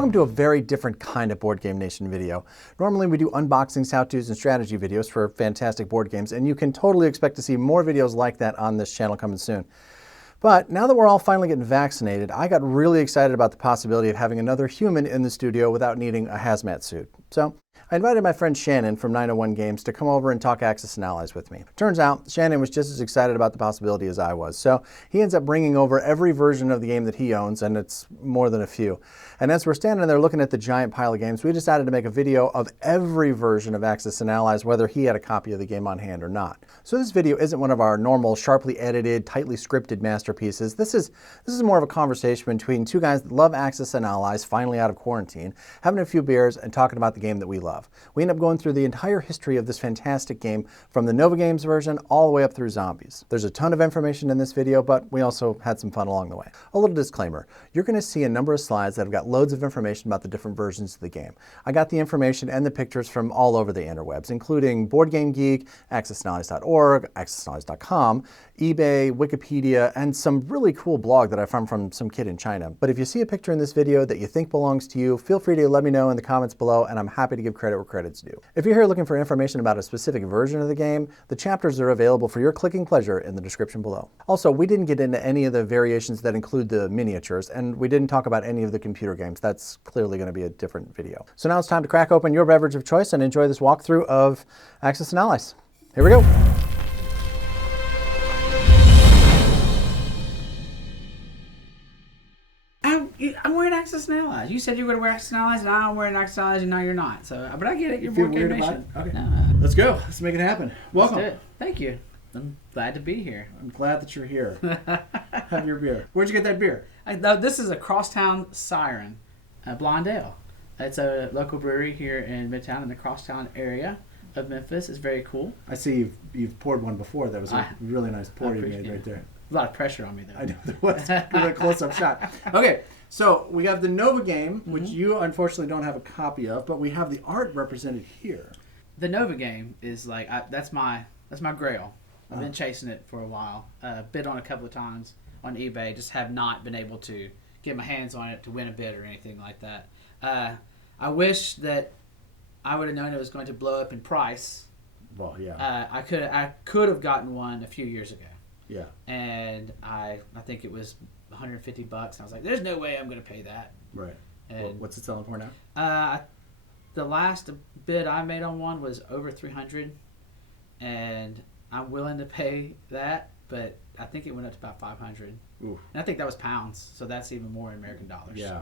Welcome to a very different kind of Board Game Nation video. Normally we do unboxings, how-tos, and strategy videos for fantastic board games, and you can totally expect to see more videos like that on this channel coming soon. But now that we're all finally getting vaccinated, I got really excited about the possibility of having another human in the studio without needing a hazmat suit. So I invited my friend Shannon from 901 Games to come over and talk Axis and Allies with me. Turns out Shannon was just as excited about the possibility as I was. So he ends up bringing over every version of the game that he owns, and it's more than a few. And as we're standing there looking at the giant pile of games, we decided to make a video of every version of Axis and Allies, whether he had a copy of the game on hand or not. So this video isn't one of our normal, sharply edited, tightly scripted masterpieces. This is more of a conversation between two guys that love Axis and Allies, finally out of quarantine, having a few beers and talking about the game that we love. We end up going through the entire history of this fantastic game, from the Nova Games version all the way up through Zombies. There's a ton of information in this video, but we also had some fun along the way. A little disclaimer, you're going to see a number of slides that have got loads of information about the different versions of the game. I got the information and the pictures from all over the interwebs, including Board Game Geek, accessanallies.org, accessanallies.com, eBay, Wikipedia, and some really cool blog that I found from some kid in China. But if you see a picture in this video that you think belongs to you, feel free to let me know in the comments below, and I'm happy to give credit where credit's due. If you're here looking for information about a specific version of the game, the chapters are available for your clicking pleasure in the description below. Also, we didn't get into any of the variations that include the miniatures, and we didn't talk about any of the computer games. That's clearly going to be a different video. So now it's time to crack open your beverage of choice and enjoy this walkthrough of Axis and Allies. Here we go. I'm wearing Axis and Allies. You said you were going to wear Axis and Allies, and I'm wearing Axis and Allies, and now you're not. So, but I get it. You're Board Game Nation. Okay. No. Let's go. Let's make it happen. Welcome. Let's do it. Thank you. I'm glad to be here. I'm glad that you're here. Have your beer. Where'd you get that beer? This is a Crosstown Siren, a blonde ale. It's a local brewery here in Midtown in the Crosstown area of Memphis. It's very cool. I see you've poured one before. That was a really nice pour you made right there. A lot of pressure on me, though. I know there was. Give it a close-up shot. Okay, so we have the Nova game, which you unfortunately don't have a copy of, but we have the art represented here. The Nova game is like that's my grail. I've been chasing it for a while. Bid on a couple of times on eBay. Just have not been able to get my hands on it to win a bid or anything like that. I wish that I would have known it was going to blow up in price. Well, yeah. I could have gotten one a few years ago. Yeah. And I think it was $150, and I was like, "There's no way I'm going to pay that." Right. And well, what's it selling for now? The last bid I made on one was over $300, and I'm willing to pay that, but I think it went up to about $500. Ooh. And I think that was pounds, so that's even more in American dollars. Yeah.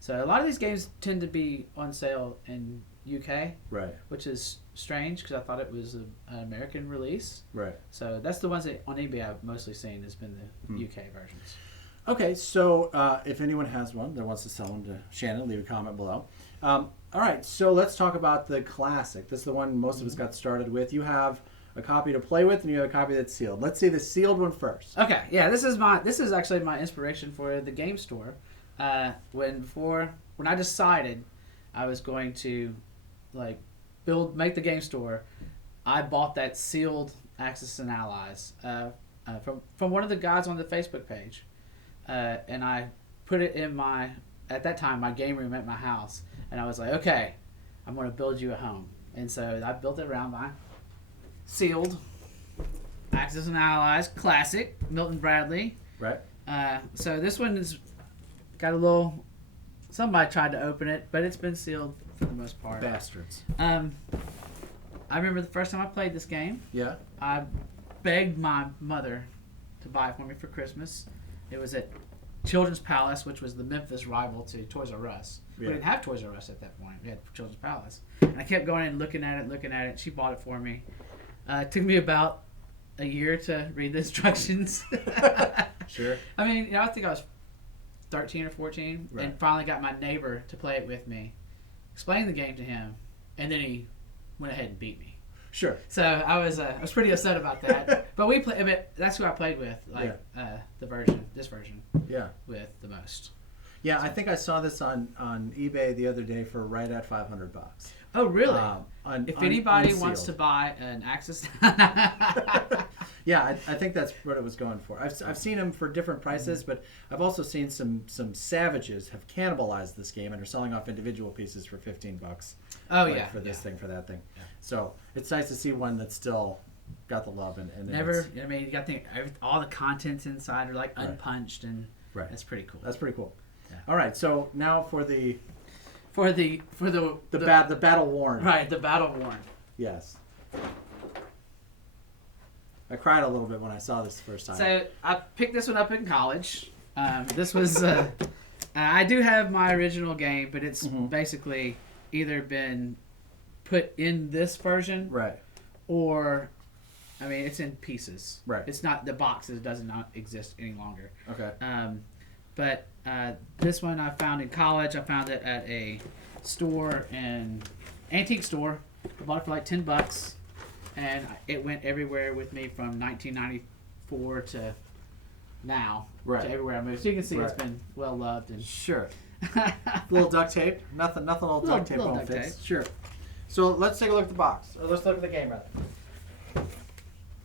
So a lot of these games tend to be on sale in UK, right? Which is strange because I thought it was an American release, right? So that's the ones that on eBay I've mostly seen has been the UK versions. Okay, so if anyone has one that wants to sell them to Shannon, leave a comment below. All right, so let's talk about the classic. This is the one most of us got started with. You have a copy to play with, and you have a copy that's sealed. Let's see the sealed one first. Okay, yeah, this is actually my inspiration for the game store. When I decided I was going to make the game store, I bought that sealed Axis and Allies from one of the guys on the Facebook page, and I put it in at that time my game room at my house, and I was like, okay, I'm going to build you a home, and so I built it around my sealed Axis and Allies classic Milton Bradley. Right. So this one is got a little. Somebody tried to open it, but it's been sealed for the most part. Bastards. I remember the first time I played this game. Yeah. I begged my mother to buy it for me for Christmas. It was at Children's Palace, which was the Memphis rival to Toys R Us. Yeah. We didn't have Toys R Us at that point. We had Children's Palace. And I kept going and looking at it. She bought it for me. It took me about a year to read the instructions. Sure. I mean, I think I was 13 or 14, right, and finally got my neighbor to play it with me, explained the game to him, and then he went ahead and beat me. Sure. So I was pretty upset about that. But that's who I played with, this version. Yeah. With the most. Yeah, so. I think I saw this on eBay the other day for right at $500. Oh, really? If anybody wants to buy an Axis, Yeah, I think that's what it was going for. I've seen them for different prices, but I've also seen some savages have cannibalized this game and are selling off individual pieces for $15. Oh like, yeah, for this thing, for that thing. Yeah. So it's nice to see one that's still got the love and never. I mean, you got all the contents inside are like unpunched, and right. that's pretty cool. That's pretty cool. Yeah. All right, so now for the battle worn. Right, the battle worn. Yes. I cried a little bit when I saw this the first time. So I picked this one up in college. This was I do have my original game, but it's basically either been put in this version, right, or I mean it's in pieces. Right. It's not the boxes does not exist any longer. Okay. But this one I found in college. I found it at a store, antique store. I bought it for like $10. And it went everywhere with me from 1994 to now, right, to everywhere I moved. So you can see it's been well loved. And sure. A little duct tape. Nothing old duct tape won't fix. Sure. So let's take a look at the box. Or let's look at the game rather.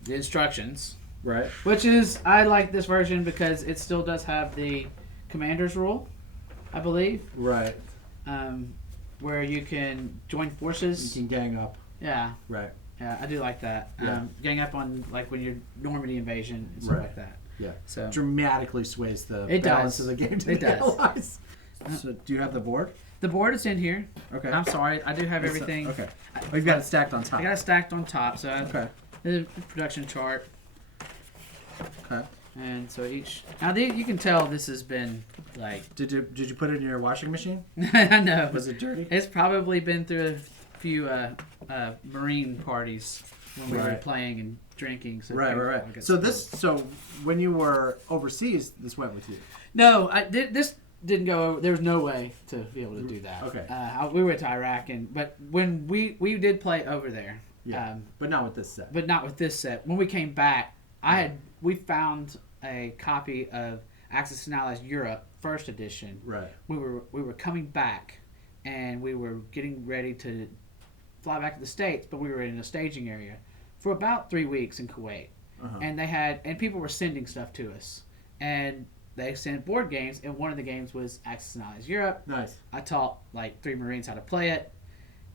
The instructions. Right. Which is, I like this version because it still does have the commander's rule, I believe. Right. Where you can join forces. You can gang up. Yeah. Right. Yeah, I do like that. Yeah. Gang up on like when you're Normandy invasion and stuff like that. Yeah. So dramatically sways the it balance does. of the game to it the does. Allies. So do you have the board? The board is in here. Okay. I'm sorry, I do have everything. Okay. We've got it stacked on top. I got it stacked on top, so okay. There's a production chart. Okay. And so you can tell this has been like. Did you put it in your washing machine? I know. Was it dirty? It's probably been through a few Marine parties when we were playing and drinking. So right. So when you were overseas, this went with you. No, this didn't go over. There was no way to be able to do that. Okay. We went to Iraq, but when we did play over there. Yeah. But not with this set. But not with this set. When we came back, we found a copy of Axis and Allies Europe First Edition. Right. We were coming back, and we were getting ready to fly back to the States, but we were in a staging area for about 3 weeks in Kuwait, and people were sending stuff to us, and they sent board games, and one of the games was Axis and Allies Europe. Nice. I taught like 3 Marines how to play it.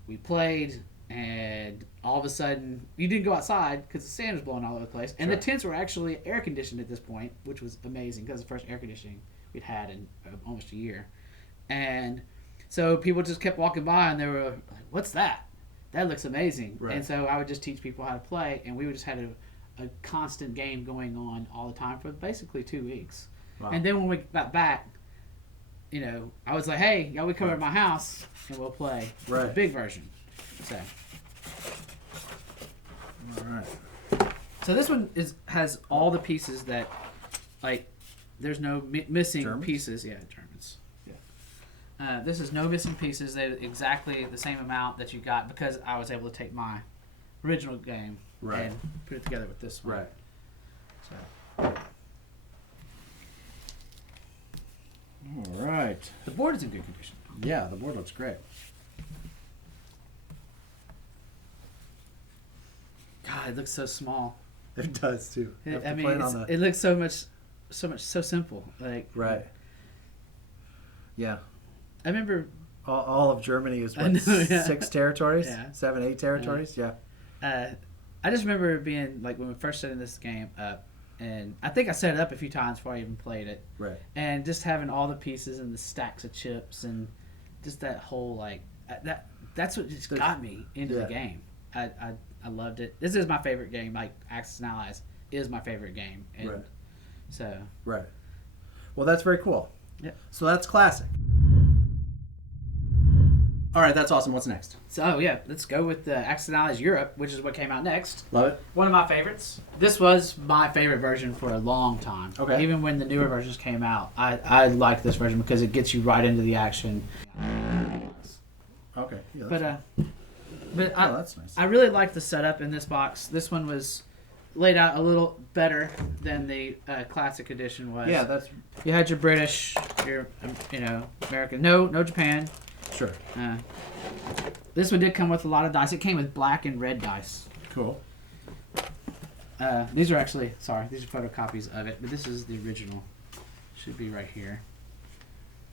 We played. And all of a sudden, you didn't go outside because the sand was blowing all over the place. And the tents were actually air conditioned at this point, which was amazing because the first air conditioning we'd had in almost a year. And so people just kept walking by and they were like, "What's that? That looks amazing." Right. And so I would just teach people how to play, and we would just had a constant game going on all the time for basically 2 weeks. Wow. And then when we got back, I was like, "Hey, y'all, we come over to my house and we'll play the big version." So. All right. So this one has all the pieces that, like, there's no missing Germans? pieces. Yeah, Germans. Yeah. This is no missing pieces. They're exactly the same amount that you got because I was able to take my original game and put it together with this one. Right. So. All right. The board is in good condition. Yeah, the board looks great. God, it looks so small. It does too. It looks so simple. Like Yeah. I remember all of Germany is what 6 territories, 7, 8 territories. Yeah. I just remember being like when we first setting this game up, and I think I set it up a few times before I even played it. Right. And just having all the pieces and the stacks of chips and just that whole that's what just got me into the game. I loved it. This is my favorite game. Like Axis and Allies is my favorite game. And so. Right. Well, that's very cool. Yeah. So that's classic. All right, that's awesome. What's next? So let's go with the Axis and Allies Europe, which is what came out next. Love it. One of my favorites. This was my favorite version for a long time. Okay. Even when the newer versions came out, I like this version because it gets you right into the action. Okay. Yeah, But that's nice. I really like the setup in this box. This one was laid out a little better than the classic edition was. Yeah, you had your British, your American. No Japan. Sure. This one did come with a lot of dice. It came with black and red dice. Cool. These are actually, sorry, these are photocopies of it, but this is the original. Should be right here.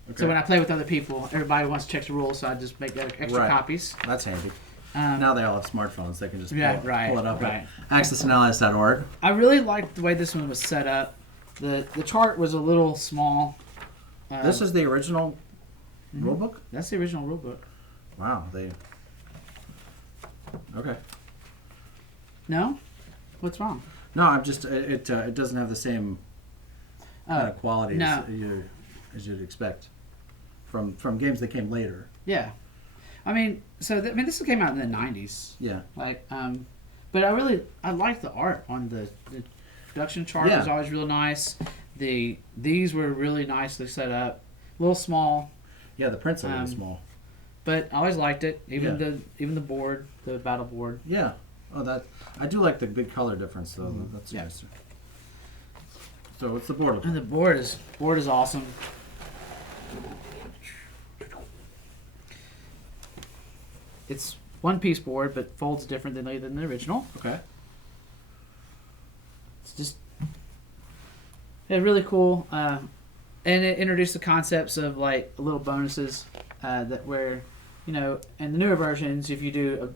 Okay. So when I play with other people, everybody wants to check the rules, so I just make extra copies. That's handy. Now they all have smartphones. They can just pull it up at accessanallies.org. I really liked the way this one was set up. The chart was a little small. This is the original rulebook? That's the original rulebook. Wow. Okay. No? What's wrong? No, I'm just it doesn't have the same kind of quality as you'd expect from games that came later. Yeah, I mean, this came out in the '90s. Yeah. But I like the art on the production chart. Was always real nice. These were really nicely set up, a little small. Yeah, the prints are really small. But I always liked it. Even the board, the battle board. Yeah. Oh, I do like the big color difference though. That's nice. So what's the board? And the board is awesome. It's one-piece board, but folds different than the original. Okay. It's just really cool, and it introduced the concepts of like little bonuses that where, in the newer versions, if you do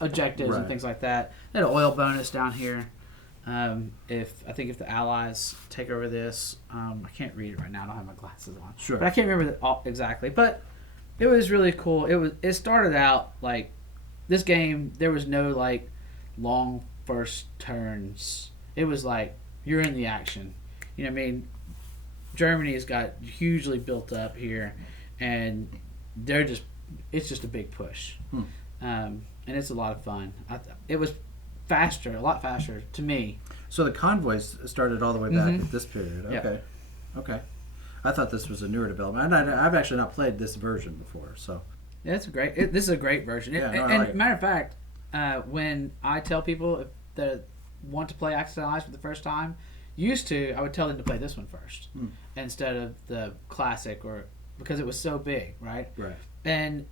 objectives and things like that, they had an oil bonus down here. If the Allies take over this, I can't read it right now. I don't have my glasses on. Sure. But I can't remember exactly. But it was really cool. It started out like this game. There was no like long first turns. It was like you're in the action. You know what I mean? Germany has got hugely built up here, and it's just a big push. And it's a lot of fun. It was a lot faster to me. So the convoys started all the way back at this period. Okay. Yep. Okay. I thought this was a newer development. I've actually not played this version before, so. Yeah, this is a great version. Matter of fact, when I tell people that want to play Accessory Options for the first time, I would tell them to play this one first instead of the classic, because it was so big, right? Right. And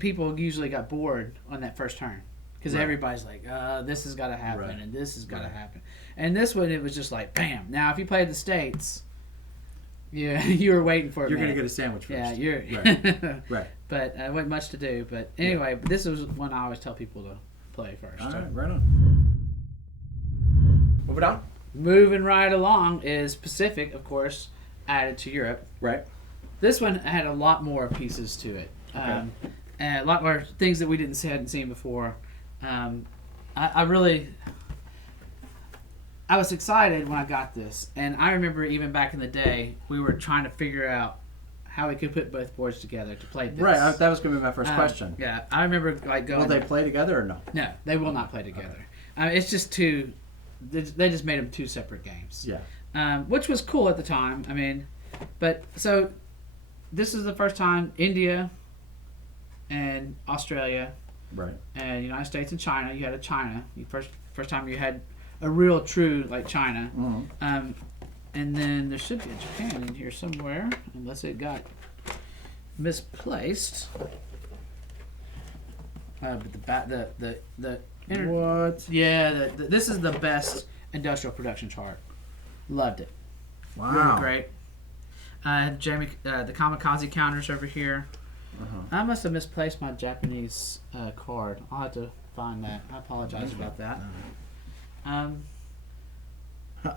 people usually got bored on that first turn because everybody's like, this has got to happen and this has got to happen. And this one, it was just like, bam. Now, if you played the States, you were waiting for it. You're going to get a sandwich first. Yeah, you're right. But wasn't much to do. But anyway, this is one I always tell people to play first. All right, right on. Moving on. Moving right along is Pacific, of course, added to Europe. Right. This one had a lot more pieces to it. Okay. And a lot more things that we hadn't seen before. I was excited when I got this, and I remember even back in the day, we were trying to figure out how we could put both boards together to play this. Right, that was going to be my first question. Yeah, I remember like going. Will they play together or no? No, they will not play together. Okay. It's just two. They just made them two separate games. Yeah. Which was cool at the time. I mean, but so this is the first time India and Australia, right, and United States and China. You had a China. First time you had a real true like China. Mm-hmm. And then there should be a Japan in here somewhere, unless it got misplaced. But what? Yeah, this is the best industrial production chart. Loved it. Wow. Really great. Jamie, the kamikaze counters over here. Uh-huh. I must have misplaced my Japanese card. I'll have to find that. I apologize about that.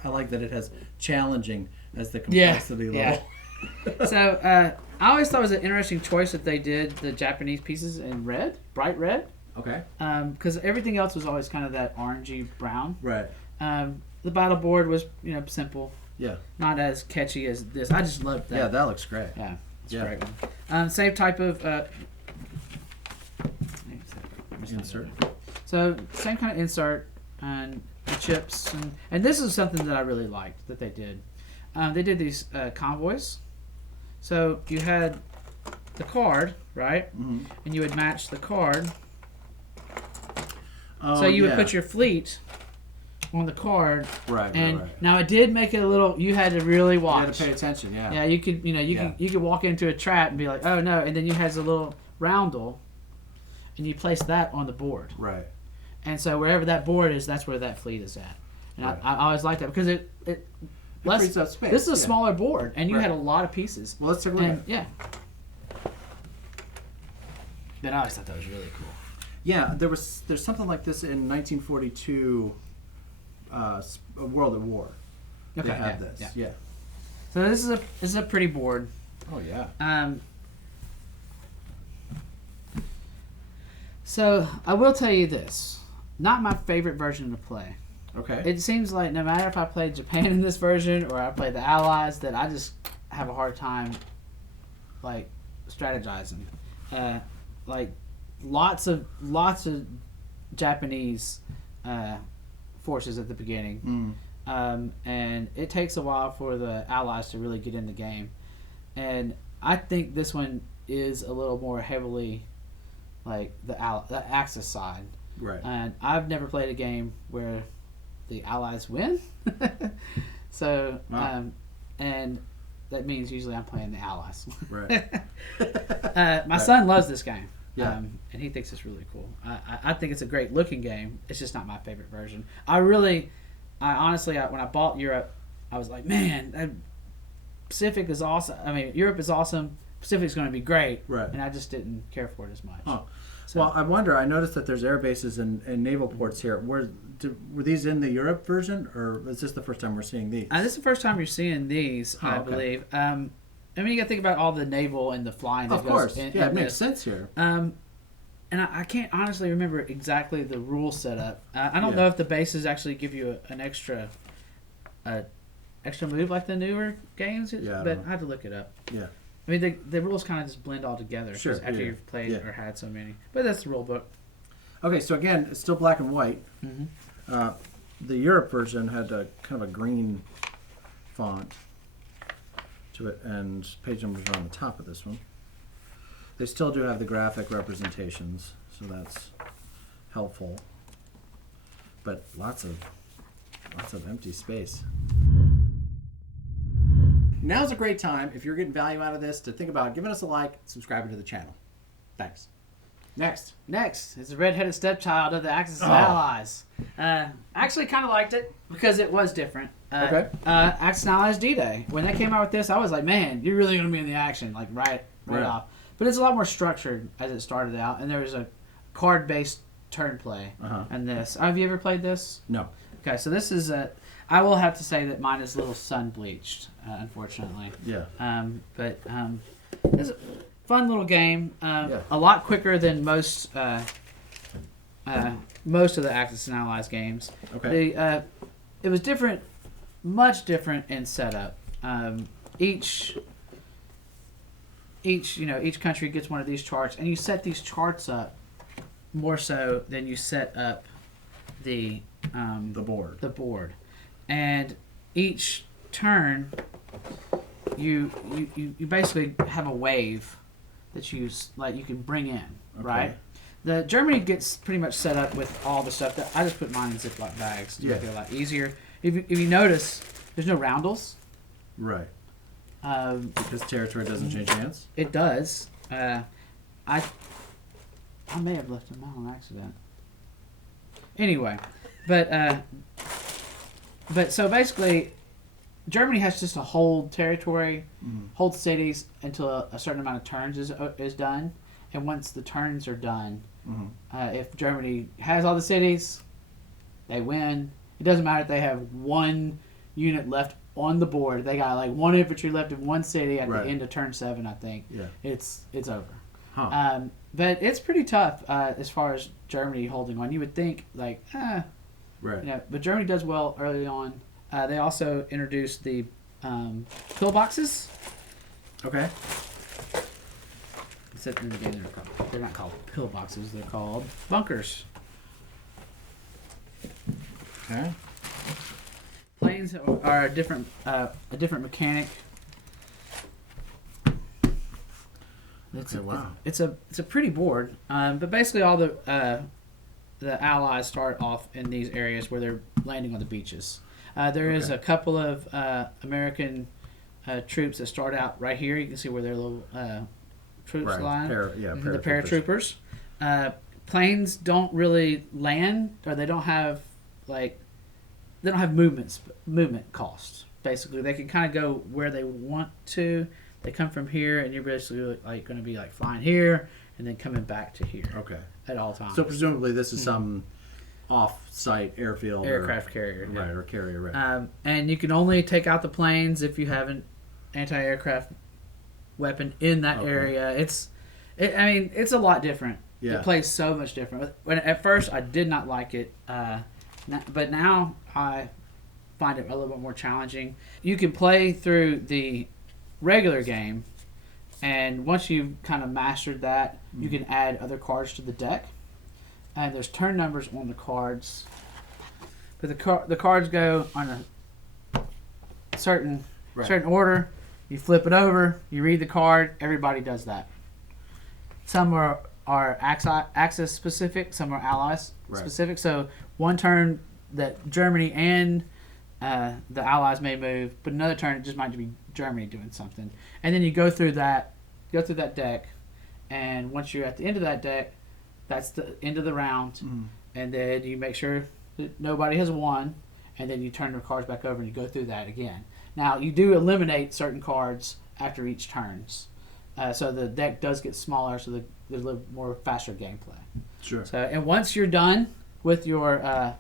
I like that it has challenging as the complexity level. Yeah. So I always thought it was an interesting choice that they did the Japanese pieces in red, bright red. Okay. Because everything else was always kind of that orangey brown. Right. The battle board was simple. Yeah. Not as catchy as this. I just loved that. Yeah, that looks great. Yeah, it's a great one. Same type of insert. So same kind of insert and the chips and this is something that I really liked that they did. They did these convoys. So you had the card, right? Mm-hmm. And you would match the card. Oh, so you would put your fleet on the card. Right, and right. Now it did make it a little. You had to really watch. You had to pay attention. Yeah. Yeah, you could. You could walk into a trap and be like, oh no, and then you had a little roundel, and you place that on the board. Right. And so wherever that board is, that's where that fleet is at. And Right. I always liked that because it frees up space. This is a yeah. smaller board, and you Right. had a lot of pieces. Well, let's take a look at And it. yeah. But I always thought that was really cool. Yeah, there's something like this in 1942, World at War. Okay, They have this. Yeah. So this is a pretty board. Oh yeah. So I will tell you this, not my favorite version to play. Okay. It seems like no matter if I play Japan in this version or I play the Allies, that I just have a hard time, like, strategizing. Like, lots of Japanese forces at the beginning, and it takes a while for the Allies to really get in the game. And I think this one is a little more heavily, like, the Axis side. Right. And I've never played a game where the Allies win. So, Wow. and that means usually I'm playing the Allies. Right. My son loves this game. Yeah. And he thinks it's really cool. I think it's a great looking game. It's just not my favorite version. I honestly, when I bought Europe, I was like, man, Pacific is awesome. I mean, Europe is awesome. Pacific's going to be great. Right. And I just didn't care for it as much. Huh. So, Well, I wonder. I noticed that there's air bases and naval ports here. Were these in the Europe version, or is this the first time we're seeing these? this is the first time you're seeing these, I okay. believe. I mean, you got to think about all the naval and the flying that Of goes course. in. Yeah, in it makes this. sense here. And I can't honestly remember exactly the rule setup. I don't Yeah. know if the bases actually give you an extra move like the newer games, Yeah, I but don't know. I had to look it up. Yeah. I mean, the rules kind of just blend all together 'cause Sure, after yeah, you've played yeah. or had so many. But that's the rule book. Okay, so again, it's still black and white. Mm-hmm. The Europe version had a kind of a green font to it, and page numbers are on the top of this one. They still do have the graphic representations, so that's helpful. But lots of empty space. Now's a great time, if you're getting value out of this, to think about giving us a like, subscribing to the channel. Thanks. Next. Is the redheaded stepchild of the Axis and Allies. I actually kind of liked it because it was different. Okay. Axis and Allies D-Day. When they came out with this, I was like, man, you're really going to be in the action, like right off. But it's a lot more structured as it started out, and there was a card-based turn play in this. Have you ever played this? No. Okay, so this is I will have to say that mine is a little sun-bleached, unfortunately. Yeah. But it's a fun little game. Yeah. A lot quicker than most of the Axis and Allies games. Okay. It was different, much different in setup. Each country gets one of these charts, and you set these charts up more so than you set up the board. And each turn, you basically have a wave that you can bring in, right? The Germany gets pretty much set up with all the stuff that I just put mine in Ziploc bags to make it a lot easier. If you notice, there's no roundels. Right. Because territory doesn't change hands? It does. I may have left them out on accident. Anyway, but so basically, Germany has just to hold territory, hold cities until a certain amount of turns is done, and once the turns are done, if Germany has all the cities, they win. It doesn't matter if they have one unit left on the board. They got like one infantry left in one city at the end of turn 7, I think. Yeah. It's over. Huh. But it's pretty tough as far as Germany holding on. You would think like, right. But Germany does well early on. They also introduced the pillboxes. Okay. Except in the game they're not called pillboxes. They're called bunkers. Okay. Planes are a different mechanic. It's a pretty board, but basically all the Allies start off in these areas where they're landing on the beaches. There is a couple of American troops that start out right here. You can see where their little troops line. The paratroopers. Planes don't really land, or they don't have like they don't have movement costs. Basically, they can kind of go where they want to. They come from here, and you're basically like going to be like flying here and then coming back to here. Okay. At all times. So presumably this is some off-site airfield, aircraft carrier, right, or carrier, right? And you can only take out the planes if you have an anti-aircraft weapon in that area. It's a lot different. Yeah. It plays so much different. At first, I did not like it, but now I find it a little bit more challenging. You can play through the regular game, and once you've kind of mastered that, you can add other cards to the deck. And there's turn numbers on the cards, but the cards go on a certain order. You flip it over, you read the card. Everybody does that. Some are Axis specific, some are Allies specific. So one turn that Germany and the Allies may move, but another turn it just might be Germany doing something. And then you go through that deck, and once you're at the end of that deck, that's the end of the round, and then you make sure that nobody has won, and then you turn the cards back over and you go through that again. Now, you do eliminate certain cards after each turns, so the deck does get smaller, so there's a little more faster gameplay. Sure. So, and once you're done with your, I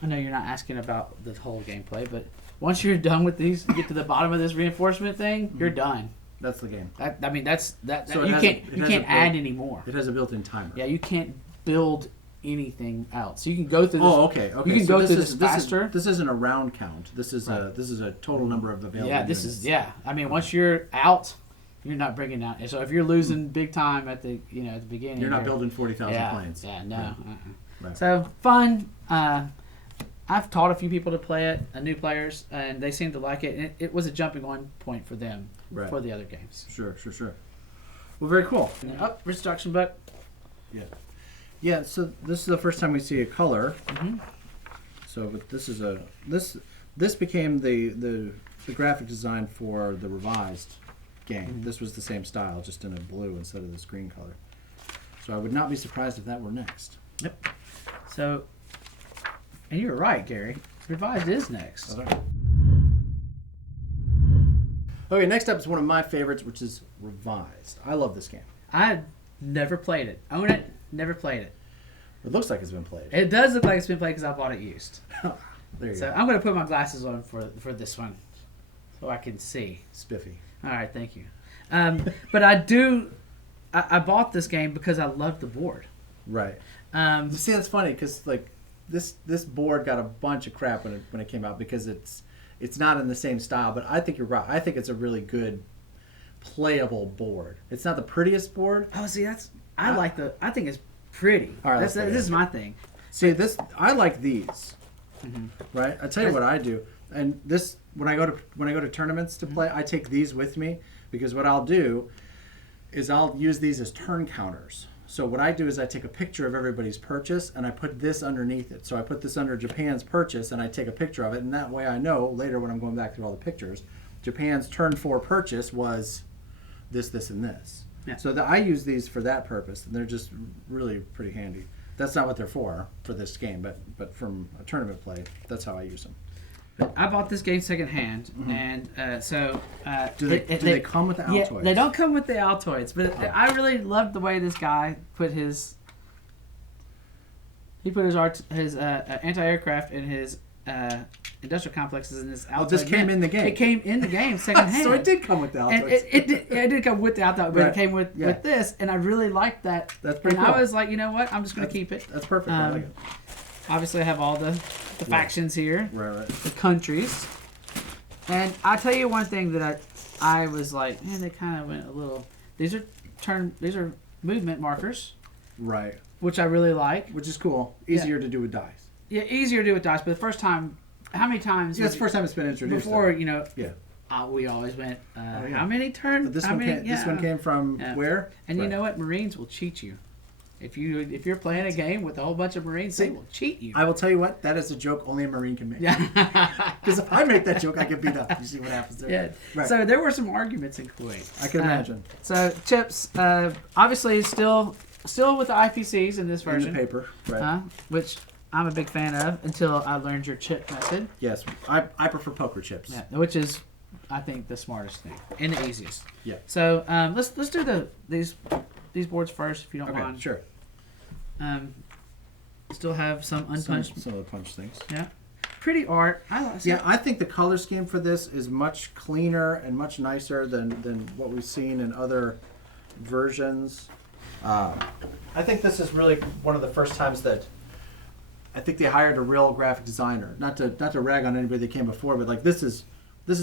know you're not asking about the whole gameplay, but once you're done with these, you get to the bottom of this reinforcement thing, you're done. That's the game. So you can't add any more. It has a built-in timer. Yeah, you can't build anything else. You can go through this. Oh, okay. You can go through this faster. This isn't a round count. This is a total number of available. Yeah, I mean, once you're out, you're not bringing out. So if you're losing big time at the at the beginning, you're not building 40,000 planes. Yeah, no. Right. Right. So fun. I've taught a few people to play it, new players, and they seem to like it. And it was a jumping on point for them for the other games. Sure. Well, very cool. Instruction book. Yeah. Yeah. So this is the first time we see a color. Mm-hmm. So, but this became the graphic design for the revised game. Mm-hmm. This was the same style, just in a blue instead of this green color. So I would not be surprised if that were next. Yep. So. And you're right, Gary. Revised is next. Okay, next up is one of my favorites, which is Revised. I love this game. I never played it. Own it, never played it. It looks like it's been played. It does look like it's been played because I bought it used. There you go. I'm going to put my glasses on for this one so I can see. Spiffy. All right, thank you. But I bought this game because I loved the board. Right. See, that's funny because like, This board got a bunch of crap when it came out because it's not in the same style, but I think you're right. I think it's a really good playable board. It's not the prettiest board. Oh, see, I think it's pretty. All right, this is my thing. See, I like these. Mm-hmm. Right? I tell you what I do. And this when I go to tournaments to play, I take these with me because what I'll do is I'll use these as turn counters. So what I do is I take a picture of everybody's purchase and I put this underneath it. So I put this under Japan's purchase and I take a picture of it, and that way I know later when I'm going back through all the pictures, Japan's turn 4 purchase was this, this, and this. Yeah. So I use these for that purpose, and they're just really pretty handy. That's not what they're for this game, but from a tournament play, that's how I use them. I bought this game secondhand, and do they come with the Altoids? Yeah, they don't come with the Altoids, but I really loved the way this guy put his anti-aircraft and his industrial complexes in his Altoid. Oh, this came in the game. It came in the game secondhand. So it did come with the Altoids. And it did come with the Altoid, but it came with this, and I really liked that. That's pretty cool. I was like, you know what? I'm just going to keep it. That's perfect. I like it. Obviously, I have all the factions here. Right. The countries. And I'll tell you one thing that I was like, man, they kind of went a little... These are movement markers. Right. Which I really like. Which is cool. Easier to do with dice. Yeah, easier to do with dice. But the first time... How many times... Yeah, it's the first time it's been introduced. Before, Yeah. We always went, how many turns? But this one came from where? And you know what? Marines will cheat you. If you're playing a game with a whole bunch of Marines, they will cheat you. I will tell you what, that is a joke only a Marine can make. Yeah. Because if I make that joke, I get beat up. You see what happens there. Yeah. Right. So there were some arguments in Kuwait. I can imagine. So Chips, obviously still with the IPCs in this version. In the paper, right. Which I'm a big fan of until I learned your chip method. Yes, I prefer poker chips. Yeah, which is, I think, the smartest thing and the easiest. Yeah. So let's do these boards first, if you don't Okay, mind. sure. Still have some unpunched. Some of the punch things. Yeah. Pretty art. Yeah, I think the color scheme for this is much cleaner and much nicer than what we've seen in other versions. I think this is really one of the first times that I think they hired a real graphic designer. Not to rag on anybody that came before, but like this is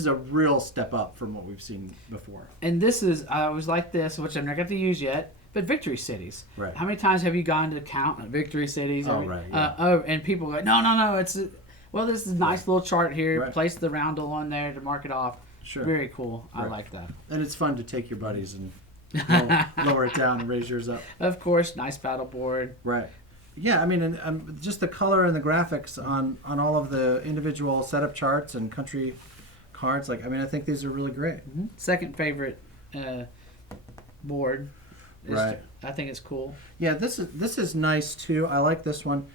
a real step up from what we've seen before. And this is, I always like this, which I've not got to use yet, but Victory Cities. Right. How many times have you gone to count on Victory Cities? Oh, right. Yeah. And people go, no, it's, well, this is a nice little chart here. Right. Place the roundel on there to mark it off. Sure. Very cool. Right. I like that. And it's fun to take your buddies and lower it down and raise yours up. Of course, nice paddle board. Right. Yeah, I mean, and just the color and the graphics on all of the individual setup charts and country cards. Like, I mean, I think these are really great. Mm-hmm. Second favorite board. Right. I think it's cool. Yeah, this is nice too. I like this one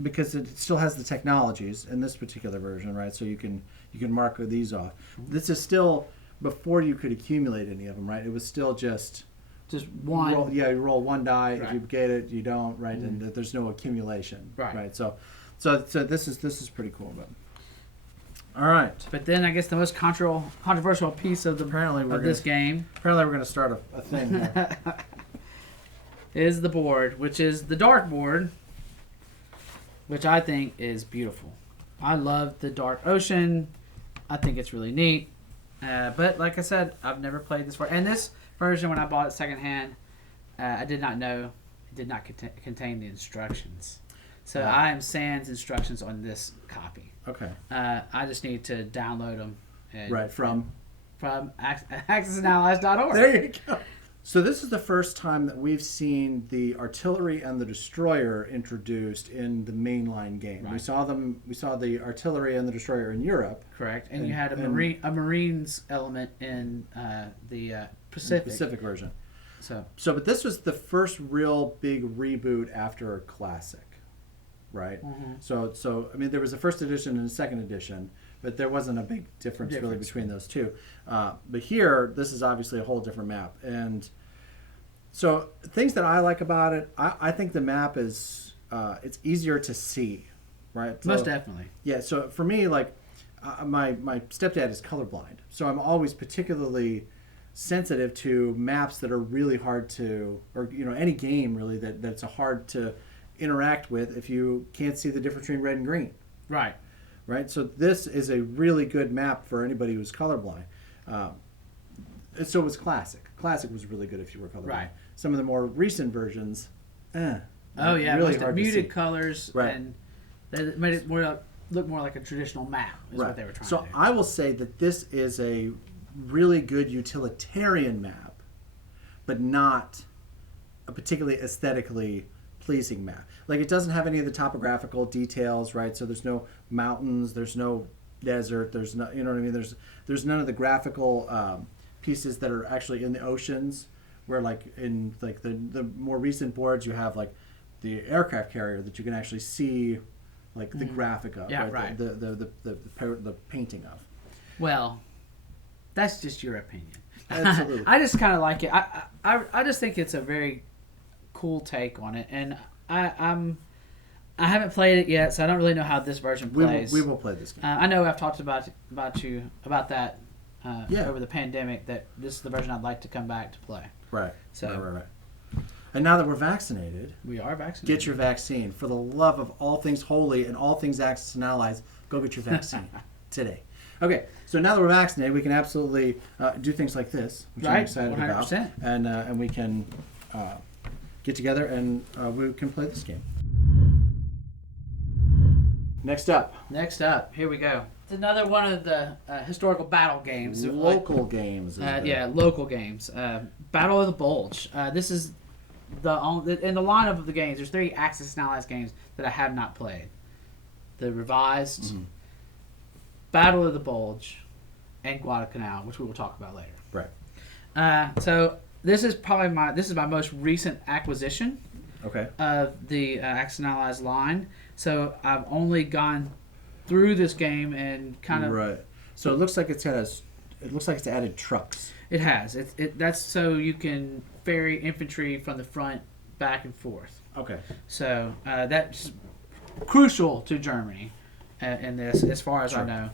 because it still has the technologies in this particular version, right? So you can mark these off. This is still before you could accumulate any of them, right? It was still just one. You roll one die. Right. If you get it, you don't, right? Mm-hmm. And there's no accumulation, right? So this is pretty cool. But all right. But then I guess the most controversial piece of this game. Apparently, we're going to start a thing here. Is the board, which is the dark board, which I think is beautiful. I love the dark ocean. I think it's really neat. But like I said, I've never played this before. And this version, when I bought it secondhand, I did not know it did not contain the instructions. So I am sans instructions on this copy. Okay. I just need to download them. From accessoryoptions.org. There you go. So this is the first time that we've seen the artillery and the destroyer introduced in the mainline game. Right. We saw the artillery and the destroyer in Europe. Correct. And you had a Marines element in the Pacific version. So, but this was the first real big reboot after Classic, right? Mm-hmm. So I mean, there was a first edition and a second edition, but there wasn't a big difference really between those two. But here, this is obviously a whole different map. And so things that I like about it, I think the map is, it's easier to see, right? So, most definitely. Yeah, so for me, like, my stepdad is colorblind. So I'm always particularly sensitive to maps that are really hard to, or, any game really that's hard to interact with if you can't see the difference between red and green. Right. Right, so this is a really good map for anybody who's colorblind. So was Classic. Classic was really good if you were colorblind. Right. Some of the more recent versions, oh yeah, really most hard muted to see. colors, Right. and they made it look more like a traditional map. Is what they were trying to do. So I will say that this is a really good utilitarian map, but not a particularly aesthetically pleasing map. Like, it doesn't have any of the topographical details, right? So there's no mountains, there's no desert, there's no, you know what I mean? There's none of the graphical pieces that are actually in the oceans, where like in like the more recent boards you have like the aircraft carrier that you can actually see like the graphic of, right. The painting of. Well, that's just your opinion. Absolutely. I just kind of like it. I just think it's a very cool take on it, and I haven't played it yet, so I don't really know how this version plays. We will play this game. I know I've talked about that Yeah. over the pandemic, that this is the version I'd like to come back to play. Right. So Right. And now that we're vaccinated, we are vaccinated. get your vaccine. For the love of all things holy and all things Axis and Allies, go get your vaccine today. Okay, so now that we're vaccinated, we can absolutely do things like this, which I'm excited 100%. about, and we can get together and we can play this game. Next up, here we go. It's another one of the historical battle games. local games. Local games. Battle of the Bulge. This is in the lineup of the games. There's 3 Axis and Allies games that I have not played. The revised Battle of the Bulge and Guadalcanal, which we will talk about later. Right. So this is probably my most recent acquisition. Okay. of the Axis and Allies line. So I've only gone through this game and kind of Right. So it looks like it's added trucks. It has. That's so you can ferry infantry from the front back and forth. Okay. So that's crucial to Germany in this, as far as I know.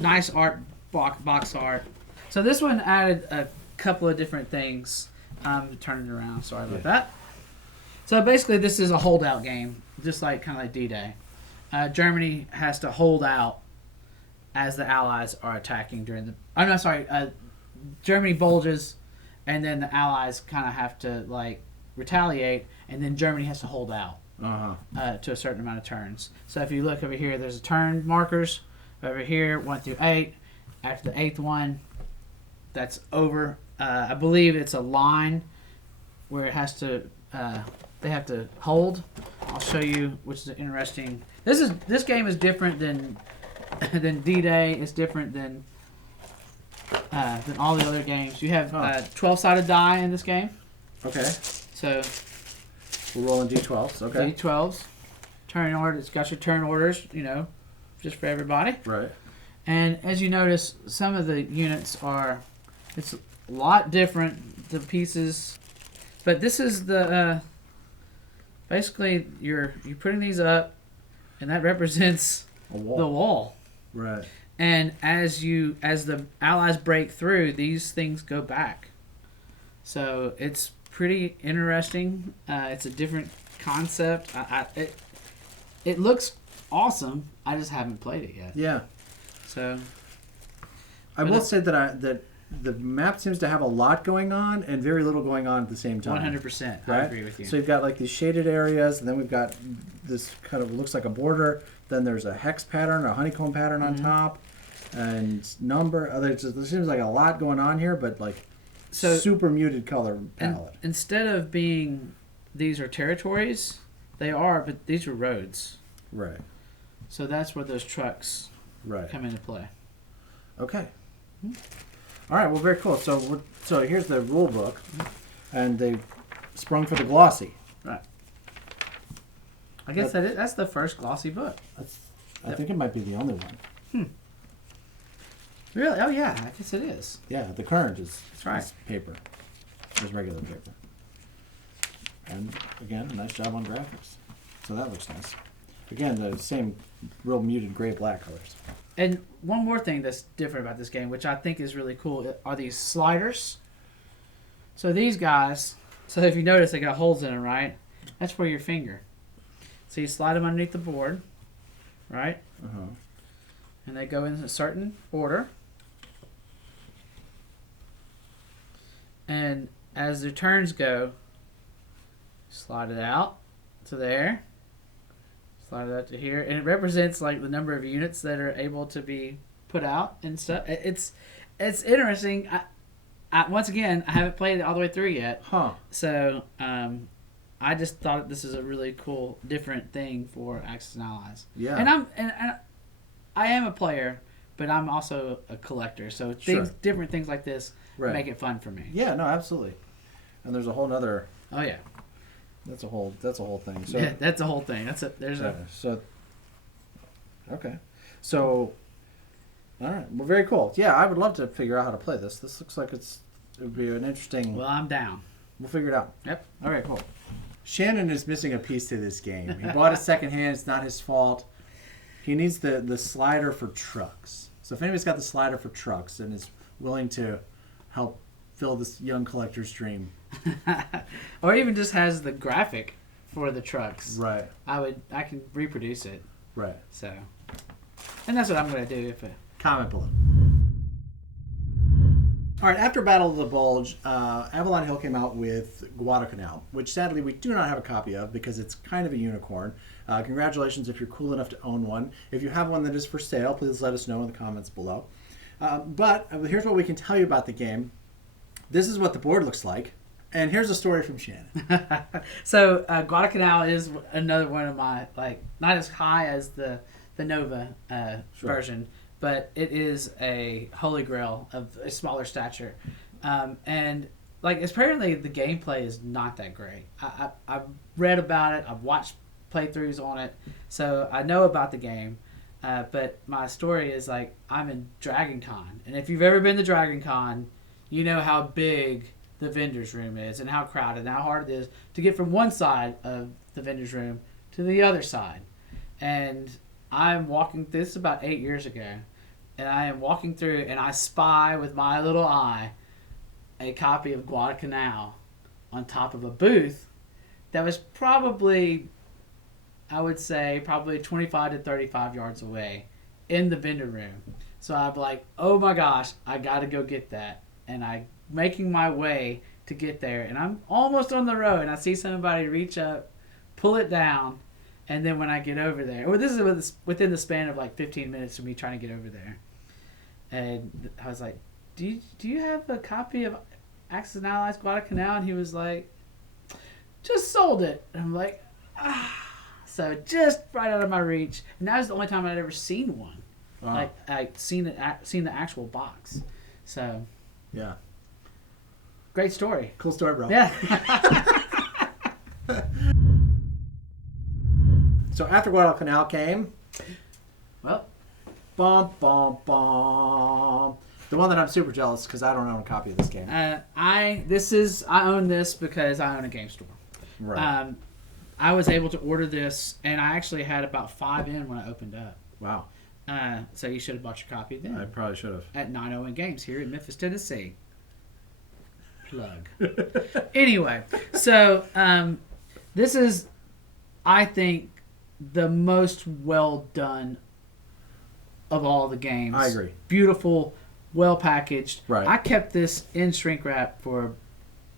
Nice art, box art. So this one added a couple of different things. Turn it around. Sorry about that. So basically, this is a holdout game, just like kind of like D-Day. Germany has to hold out as the Allies are attacking during the. I'm not sorry. Germany bulges, and then the Allies kind of have to like retaliate, and then Germany has to hold out to a certain amount of turns. So if you look over here, there's a turn markers over here, 1 through 8. After the 8th one, that's over. I believe it's a line where it has to. They have to hold. I'll show you, which is interesting. This game is different than D-Day. It's different than all the other games. You have 12-sided die in this game. Okay. So we're rolling D12s. Okay. D12s. Turn order. It's got your turn orders. Just for everybody. Right. And as you notice, some of the units are. It's a lot different. The pieces, but this is the. Basically, you're putting these up, and that represents the wall. Right. And as the Allies break through, these things go back. So it's pretty interesting. It's a different concept. It looks awesome. I just haven't played it yet. Yeah. So I will say that the map seems to have a lot going on and very little going on at the same time. 100%. Right? I agree with you. So you've got like these shaded areas, and then we've got this kind of looks like a border. Then there's a hex pattern, a honeycomb pattern on top, and number. There seems like a lot going on here, but like super muted color palette. Instead of being these are territories, they are, but these are roads. Right. So that's where those trucks come into play. Okay. All right. Well, very cool. So here's the rule book, and they sprung for the glossy. Right. I guess that's the first glossy book. I think it might be the only one. Really? Oh yeah. I guess it is. Yeah. The current is paper. It's regular paper. And again, a nice job on graphics. So that looks nice. Again, the same real muted gray-black colors. And one more thing that's different about this game, which I think is really cool, are these sliders. So these guys, if you notice, they got holes in them, right? That's for your finger. So you slide them underneath the board, right? And they go in a certain order. And as the turns go, slide it out to there. Slide it out to here, and it represents like the number of units that are able to be put out and stuff. It's interesting. I once again, I haven't played it all the way through yet. So I just thought this is a really cool, different thing for Axis and Allies. Yeah. And I am a player, but I'm also a collector. So different things like this make it fun for me. Yeah. No. Absolutely. And there's a whole nother. Oh yeah. That's a whole thing. So yeah, that's a whole thing. Okay. So all right. Well, very cool. Yeah, I would love to figure out how to play this. This looks like it would be an interesting. Well, I'm down. We'll figure it out. Yep. All right, cool. Shannon is missing a piece to this game. He bought it secondhand. It's not his fault. He needs the slider for trucks. So if anybody's got the slider for trucks and is willing to help fill this young collector's dream. Or even just has the graphic for the trucks. Right. I can reproduce it. Right. So, and that's what I'm going to do. Comment below. All right, after Battle of the Bulge, Avalon Hill came out with Guadalcanal, which sadly we do not have a copy of because it's kind of a unicorn. Congratulations if you're cool enough to own one. If you have one that is for sale, please let us know in the comments below. But here's what we can tell you about the game. This is what the board looks like. And here's a story from Shannon. So Guadalcanal is another one of my, not as high as the Nova version, but it is a holy grail of a smaller stature. And like apparently the gameplay is not that great. I've read about it. I've watched playthroughs on it, so I know about the game. But my story is like I'm in Dragon Con, and if you've ever been to Dragon Con, you know how big the vendors room is and how crowded and how hard it is to get from one side of the vendors room to the other side. And I'm walking through, this is about 8 years ago, and I am walking through and I spy with my little eye a copy of Guadalcanal on top of a booth that was probably, I would say, probably 25 to 35 yards away in the vendor room. So I'm like, oh my gosh, I got to go get that. And I'm making my way to get there. And I'm almost on the road. And I see somebody reach up, pull it down. And then when I get over there, or this is within the span of like 15 minutes of me trying to get over there. And I was like, do you have a copy of Access and Allies Guadalcanal? And he was like, just sold it. And I'm like, ah. So just right out of my reach. And that was the only time I'd ever seen one. Wow. Like I'd seen the actual box. So Yeah. great story. Cool story, bro. Yeah. So after Guadalcanal came, Well, bum, bum, bum. The one that I'm super jealous because I don't own a copy of this game. I own this because I own a game store. Right. I was able to order this, and I actually had about 5 in when I opened up. Wow. So you should have bought your copy then. I probably should have. At 901 Games here in Memphis, Tennessee. Plug. Anyway, so this is, I think, the most well done of all the games. I agree. Beautiful, well packaged. Right. I kept this in shrink wrap for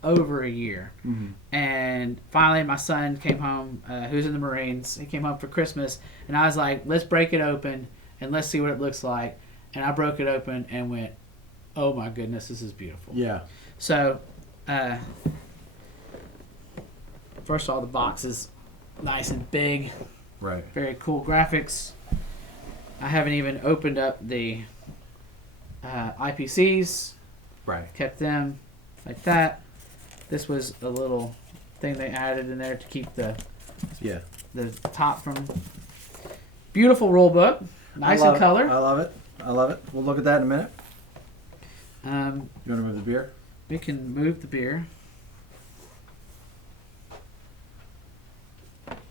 over a year. Mm-hmm. And finally my son came home, who's in the Marines. He came home for Christmas, and I was like, let's break it open and let's see what it looks like. And I broke it open and went, oh my goodness, this is beautiful. Yeah. So first of all, the box is nice and big. Right. Very cool graphics. I haven't even opened up the IPCs. Right. Kept them like that. This was a little thing they added in there to keep the top from. Beautiful rule book. Nice in color. I love it. I love it. We'll look at that in a minute. You want to move the beer? We can move the beer.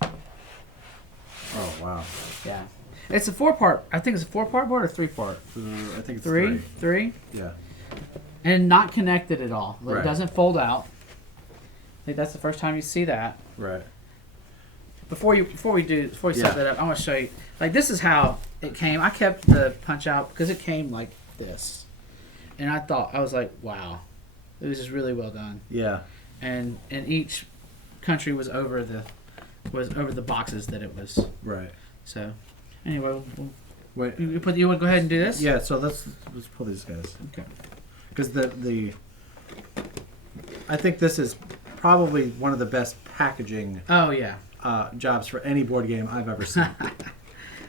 Oh, wow. Yeah. It's a 4-part. I think it's a 4-part board or 3-part? I think it's Three? Yeah. And not connected at all. It Right. doesn't fold out. I think that's the first time you see that. Right. Before you set Yeah. that up, I want to show you. Like, this is how it came. I kept the punch out because it came like this, and I was like, wow, this is really well done. Yeah. And each country was over the boxes that it was. Right. So, anyway, Wait. you want to go ahead and do this? Yeah. So let's pull these guys. Okay. Because I think this is probably one of the best packaging Oh yeah. jobs for any board game I've ever seen.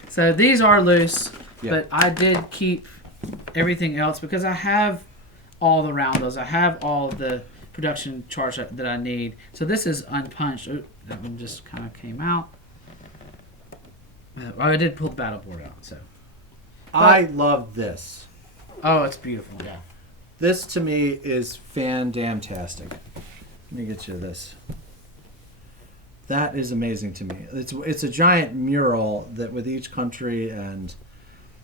So these are loose, Yeah. but I did keep everything else because I have all the roundos. I have all the production charts that I need. So this is unpunched. Ooh, that one just kind of came out. I did pull the battle board out. So. I love this. Oh, it's beautiful. Yeah. This to me is fan-damn-tastic. Let me get you this. That is amazing to me. It's a giant mural that with each country and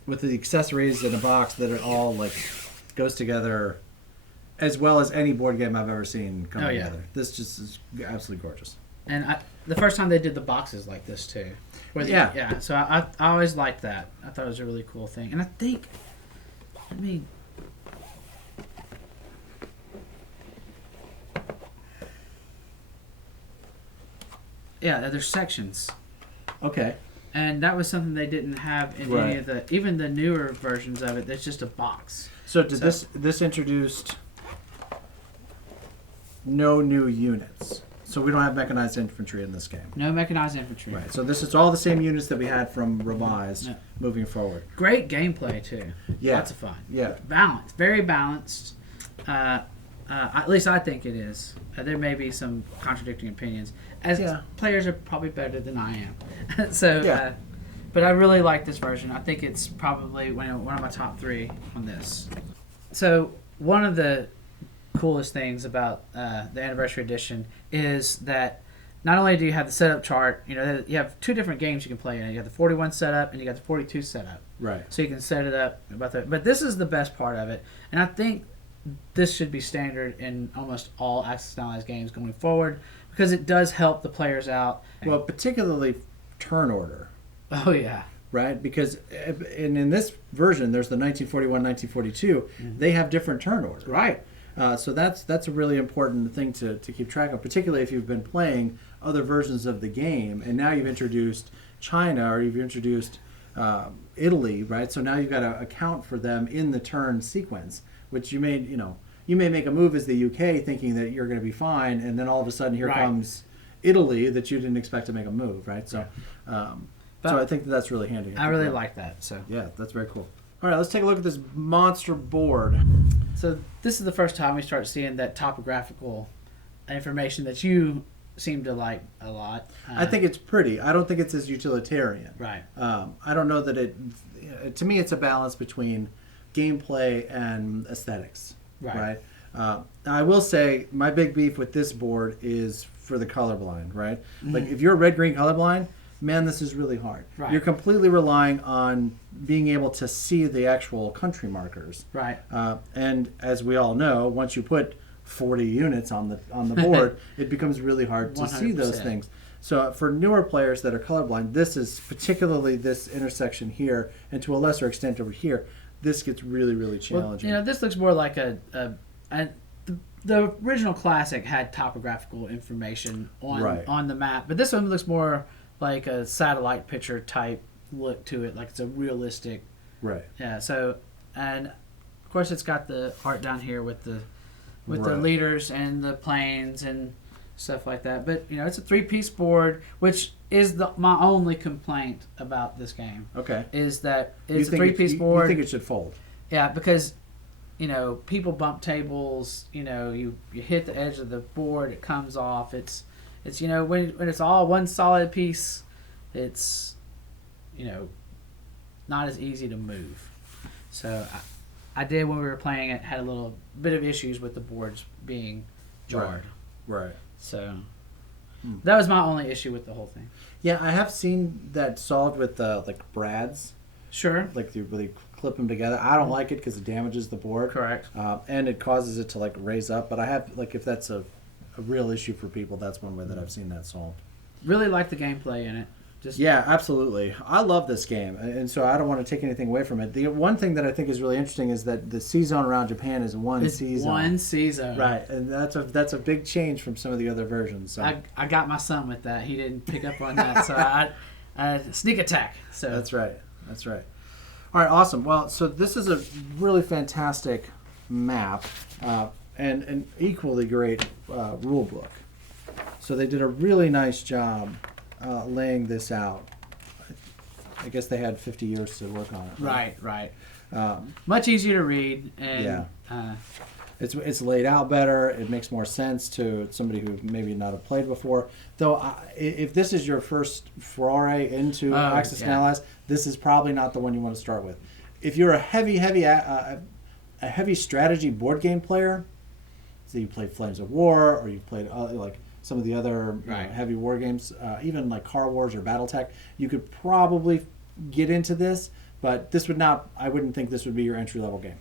with the accessories in a box that it all like goes together as well as any board game I've ever seen come together. This just is absolutely gorgeous. And the first time they did the boxes like this too. Yeah. So I always liked that. I thought it was a really cool thing. And yeah, there's sections. Okay. And that was something they didn't have in any of even the newer versions of it. It's just a box. So this introduced no new units. So we don't have mechanized infantry in this game. No mechanized infantry. Right. So this is all the same units that we had from Revised moving forward. Great gameplay too. Yeah. Lots of fun. Yeah. Balanced. Very balanced. At least I think it is. There may be some contradicting opinions. As players are probably better than I am. So, but I really like this version. I think it's probably one of my top 3 on this. So one of the coolest things about the Anniversary Edition is that not only do you have the setup chart, you have 2 different games you can play in it. You have the 41 setup and you got the 42 setup. Right. So you can set it up about that. But this is the best part of it, and I think this should be standard in almost all Access Allies games going forward because it does help the players out. Well, particularly turn order. Oh yeah. Right, because in this version, there's the 1941, 1942. They have different turn orders. Right. So that's a really important thing to keep track of, particularly if you've been playing other versions of the game, and now you've introduced China or you've introduced Italy, right? So now you've got to account for them in the turn sequence, which you may make a move as the UK thinking that you're going to be fine, and then all of a sudden here comes Italy that you didn't expect to make a move, right? So, so I think that's really handy. I really like that. So yeah, that's very cool. All right, let's take a look at this monster board. So this is the first time we start seeing that topographical information that you seem to like a lot. I think it's pretty. I don't think it's as utilitarian. Right. I don't know that to me, it's a balance between gameplay and aesthetics. Right. I will say my big beef with this board is for the colorblind, right? Like if you're red-green colorblind, man, this is really hard. Right. You're completely relying on being able to see the actual country markers. Right. And as we all know, once you put 40 units on the board, it becomes really hard to 100%. see those things. So for newer players that are colorblind, this is particularly this intersection here, and to a lesser extent over here, this gets really, really challenging. Well, this looks more like the original classic had topographical information on the map, but this one looks more like a satellite picture type look to it, like it's a realistic. Right. Yeah. So, and of course, it's got the art down here with the leaders and the planes and stuff like that. But it's a 3-piece board, which is my only complaint about this game. Okay. Is that it's a 3-piece board? You think it should fold? Yeah, because people bump tables. You hit the edge of the board, it comes off. It's when it's all one solid piece, it's not as easy to move. So I did, when we were playing it, had a little bit of issues with the boards being jarred. Right. So that was my only issue with the whole thing. Yeah, I have seen that solved with like brads. Sure. Like you really clip them together. I don't like it because it damages the board. Correct. And it causes it to raise up. But I have if that's a real issue for people, that's one way that I've seen that solved. Really like the gameplay in it. Yeah, absolutely. I love this game, and so I don't want to take anything away from it. The one thing that I think is really interesting is that the C-zone around Japan is one C-zone. One C-zone. Right, and that's a big change from some of the other versions. So. I got my son with that. He didn't pick up on that, so I sneak attack. So That's right. All right, awesome. Well, so this is a really fantastic map and an equally great rule book. So they did a really nice job laying this out. I guess they had 50 years to work on it. Right. Much easier to read. And, It's laid out better. It makes more sense to somebody who maybe not have played before. Though, if this is your first foray into Access Allies, this is probably not the one you want to start with. If you're a heavy strategy board game player, so you played Flames of War, or you've played some of the other heavy war games, even like Car Wars or BattleTech, you could probably get into this. But this would not. I wouldn't think this would be your entry level game.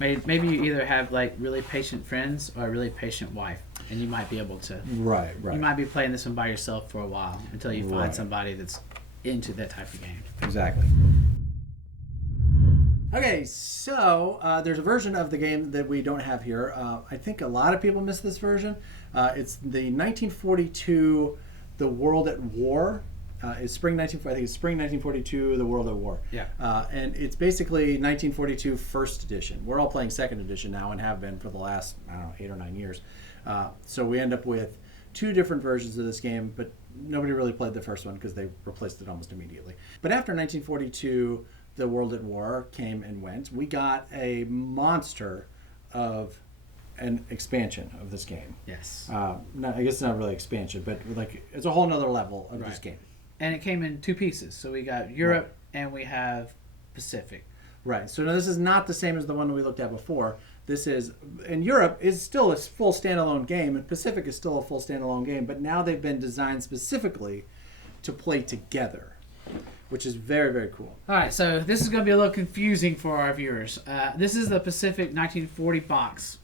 Maybe you either have really patient friends or a really patient wife, and you might be able to. Right. You might be playing this one by yourself for a while until you find somebody that's into that type of game. Exactly. Okay, so there's a version of the game that we don't have here. I think a lot of people miss this version. It's the 1942, The World at War. It's spring 1942, The World at War. Yeah. And it's basically 1942 first edition. We're all playing second edition now and have been for the last, 8 or 9 years. So we end up with 2 different versions of this game, but nobody really played the first one because they replaced it almost immediately. But after 1942, The World at War came and went, we got a monster of an expansion of this game. Yes. I guess not really expansion, but like it's a whole nother level of this game. And it came in 2 pieces. So we got Europe and we have Pacific. Right. So now this is not the same as the one we looked at before. This is, in Europe, is still a full standalone game, and Pacific is still a full standalone game, but now they've been designed specifically to play together, which is very, very cool. All right, so this is going to be a little confusing for our viewers. This is the Pacific 1940 box,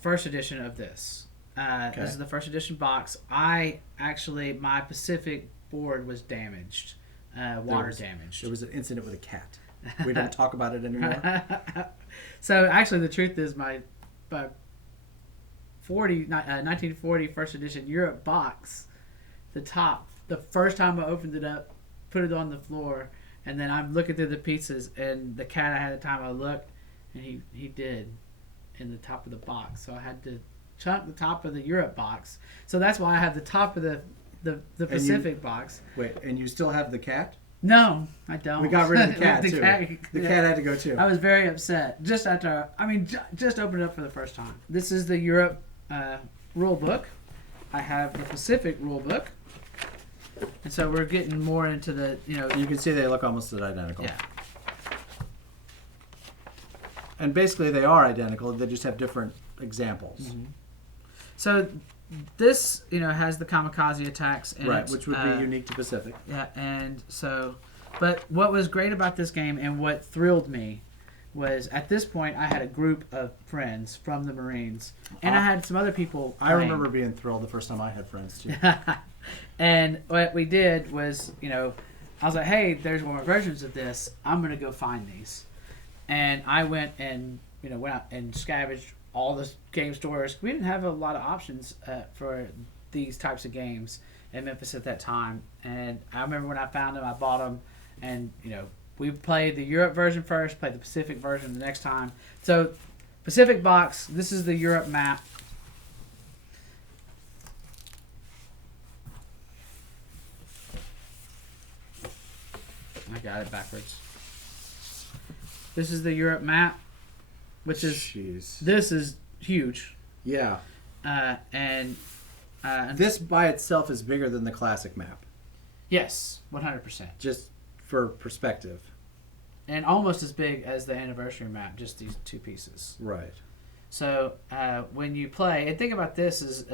first edition of this. This is the first edition box. My Pacific board was damaged, water damaged. There was an incident with a cat. We don't talk about it anymore. So actually, the truth is my 1940 first edition Europe box, the top, the first time I opened it up, put it on the floor, and then I'm looking through the pieces, and the cat I had at the time I looked, and he did in the top of the box. So I had to chunk the top of the Europe box. So that's why I have the top of the Pacific box. Wait, and you still have the cat? No, I don't. We got rid of the cat, too. The cat had to go, too. I was very upset. Just after, just opened it up for the first time. This is the Europe rule book. I have the Pacific rule book. And so we're getting more into the, You can see they look almost identical. Yeah. And basically they are identical. They just have different examples. Mm-hmm. So this, has the kamikaze attacks in right, it, which would be unique to Pacific. Yeah, and so, but what was great about this game and what thrilled me was at this point I had a group of friends from the Marines, and I had some other people playing. I remember being thrilled the first time I had friends too. And what we did was, I was like, hey, there's more versions of this. I'm going to go find these. And I went and, went out and scavenged all the game stores. We didn't have a lot of options for these types of games in Memphis at that time. And I remember when I found them, I bought them. And, we played the Europe version first, played the Pacific version the next time. So, Pacific box, this is the Europe map. I got it backwards. This is the Europe map, which is this is huge. Yeah. And this by itself is bigger than the classic map. Yes, 100%. Just for perspective. And almost as big as the anniversary map, just these 2 pieces. Right. So when you play, and think about this is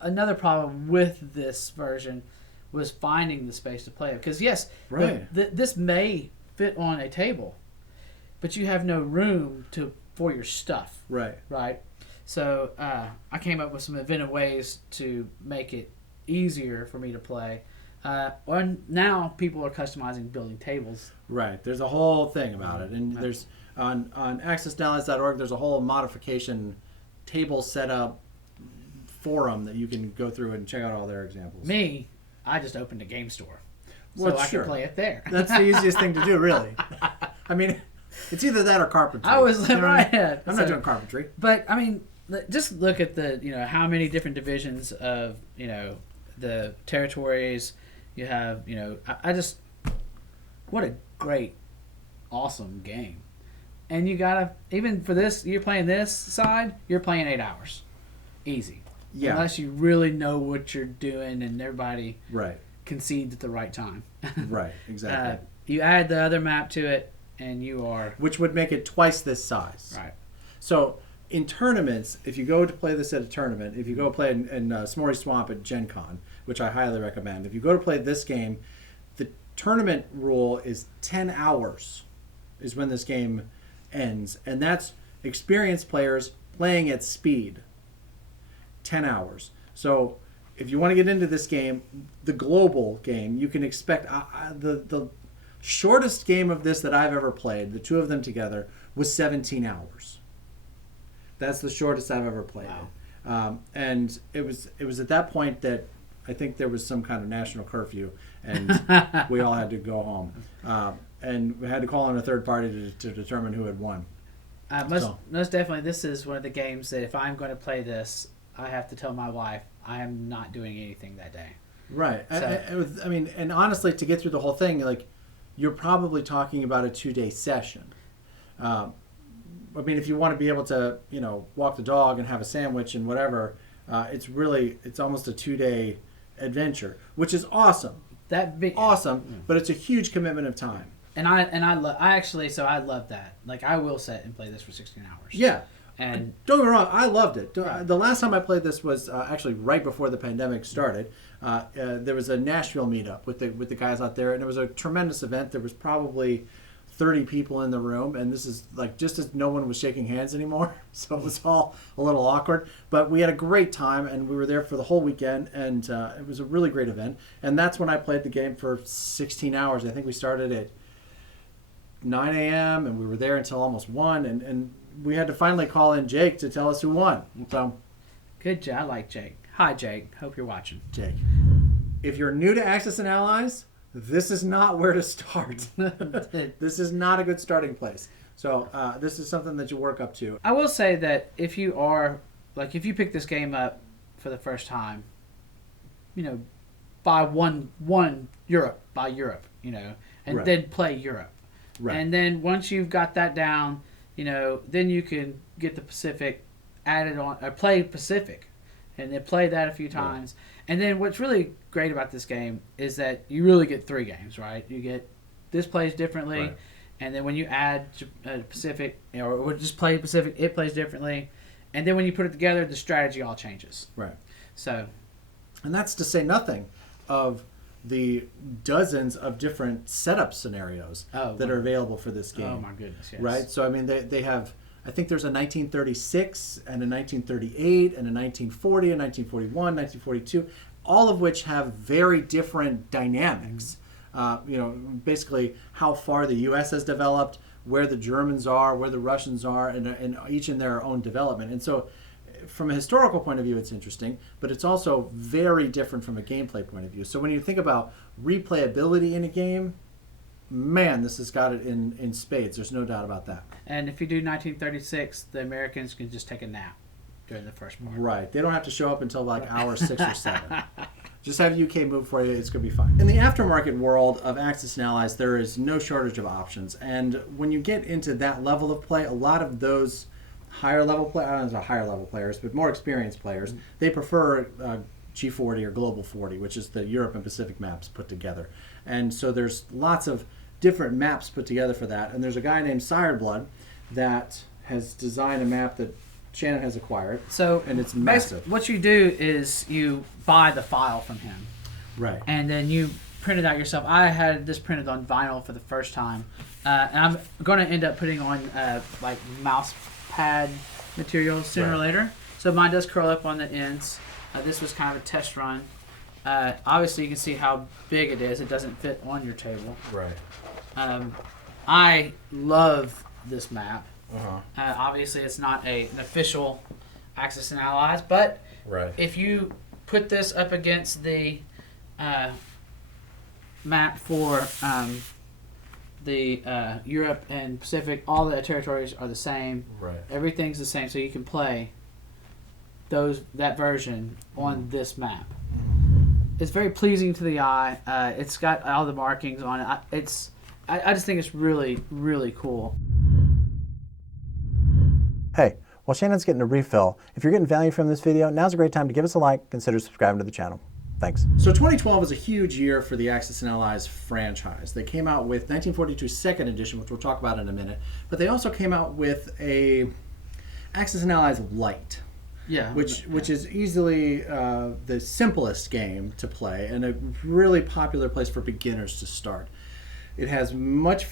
another problem with this version was finding the space to play it. Because yes, right. This may fit on a table, but you have no room for your stuff. Right. Right. So I came up with some inventive ways to make it easier for me to play. And now people are customizing building tables. Right. There's a whole thing about it, and there's on accessdallas.org. There's a whole modification table setup forum that you can go through and check out all their examples. I just opened a game store, so I can play it there. That's the easiest thing to do, really. I mean, it's either that or carpentry. I was right. I'm not doing carpentry, but just look at the how many different divisions of the territories you have. What a great, awesome game. And you gotta, even for this, you're playing this side, you're playing 8 hours, easy. Yeah. Unless you really know what you're doing and everybody right concedes at the right time. Right. Exactly. You add the other map to it, and you are, which would make it twice this size. Right. So in tournaments, if you go to play this at a tournament, if you go play in S'more Swamp at Gen Con, which I highly recommend, if you go to play this game, the tournament rule is 10 hours is when this game ends. And that's experienced players playing at speed. 10 hours. So if you want to get into this game, the global game, you can expect the shortest game of this that I've ever played, the 2 of them together, was 17 hours. That's the shortest I've ever played. Wow. And it was at that point that I think there was some kind of national curfew, and we all had to go home. And we had to call on a third party to determine who had won. Most definitely, this is one of the games that if I'm going to play this, I have to tell my wife I am not doing anything that day. Right. So, and honestly, to get through the whole thing, you're probably talking about a 2-day session. I mean, if you want to be able to, walk the dog and have a sandwich and whatever, it's almost a 2-day adventure, which is awesome. Awesome, but it's a huge commitment of time. I love that. Like, I will sit and play this for 16 hours. Yeah. And don't get me wrong, I loved it. Right. The last time I played this was actually right before the pandemic started. There was a Nashville meetup with the guys out there, and it was a tremendous event. There was probably 30 people in the room, and this is like just as no one was shaking hands anymore, so it was all a little awkward. But we had a great time, and we were there for the whole weekend, and it was a really great event. And that's when I played the game for 16 hours. I think we started at 9 a.m. and we were there until almost 1, and we had to finally call in Jake to tell us who won. So, good job. I like Jake. Hi, Jake. Hope you're watching. Jake, if you're new to Axis and Allies, this is not where to start. This is not a good starting place. So this is something that you work up to. I will say that if you pick this game up for the first time, buy one Europe, and then play Europe. Right. And then once you've got that down, then you can get the Pacific added on, or play Pacific, and then play that a few times. Right. And then what's really great about this game is that you really get 3 games, right? You get this plays differently, right. And then when you add Pacific, or just play Pacific, it plays differently. And then when you put it together, the strategy all changes. Right. So, and that's to say nothing of the dozens of different setup scenarios that are available for this game. Oh my goodness, yes. Right? So I mean they have, I think there's a 1936 and a 1938 and a 1940, a 1941, 1942, all of which have very different dynamics. Basically how far the U.S. has developed, where the Germans are, where the Russians are, and each in their own development. And so from a historical point of view, it's interesting, but it's also very different from a gameplay point of view. So when you think about replayability in a game, man, this has got it in spades. There's no doubt about that. And if you do 1936, the Americans can just take a nap during the first part. Right. They don't have to show up until like hour 6 or 7. Just have UK move for you. It's going to be fine. In the aftermarket world of Axis and Allies, there is no shortage of options. And when you get into that level of play, a lot of those higher level players, but more experienced players, they prefer G40 or Global 40, which is the Europe and Pacific maps put together. And so there's lots of different maps put together for that. And there's a guy named Siredblood that has designed a map that Shannon has acquired. So, and it's massive. What you do is you buy the file from him. Right. And then you print it out yourself. I had this printed on vinyl for the first time. And I'm going to end up putting on like mouse pad material sooner or later. So mine does curl up on the ends. This was kind of a test run. Obviously, you can see how big it is. It doesn't fit on your table. Right. I love this map. Uh-huh. Obviously, it's not an official Axis and Allies, but if you put this up against the map for the Europe and Pacific, all the territories are the same. Right. Everything's the same, so you can play that version on this map. It's very pleasing to the eye. It's got all the markings on it. I just think it's really, really cool. Hey, while Shannon's getting a refill, if you're getting value from this video, now's a great time to give us a like, consider subscribing to the channel. Thanks. So 2012 was a huge year for the Axis and Allies franchise. They came out with 1942 Second Edition, which we'll talk about in a minute, but they also came out with a Axis and Allies Lite. Yeah, which is easily the simplest game to play and a really popular place for beginners to start. It has a lot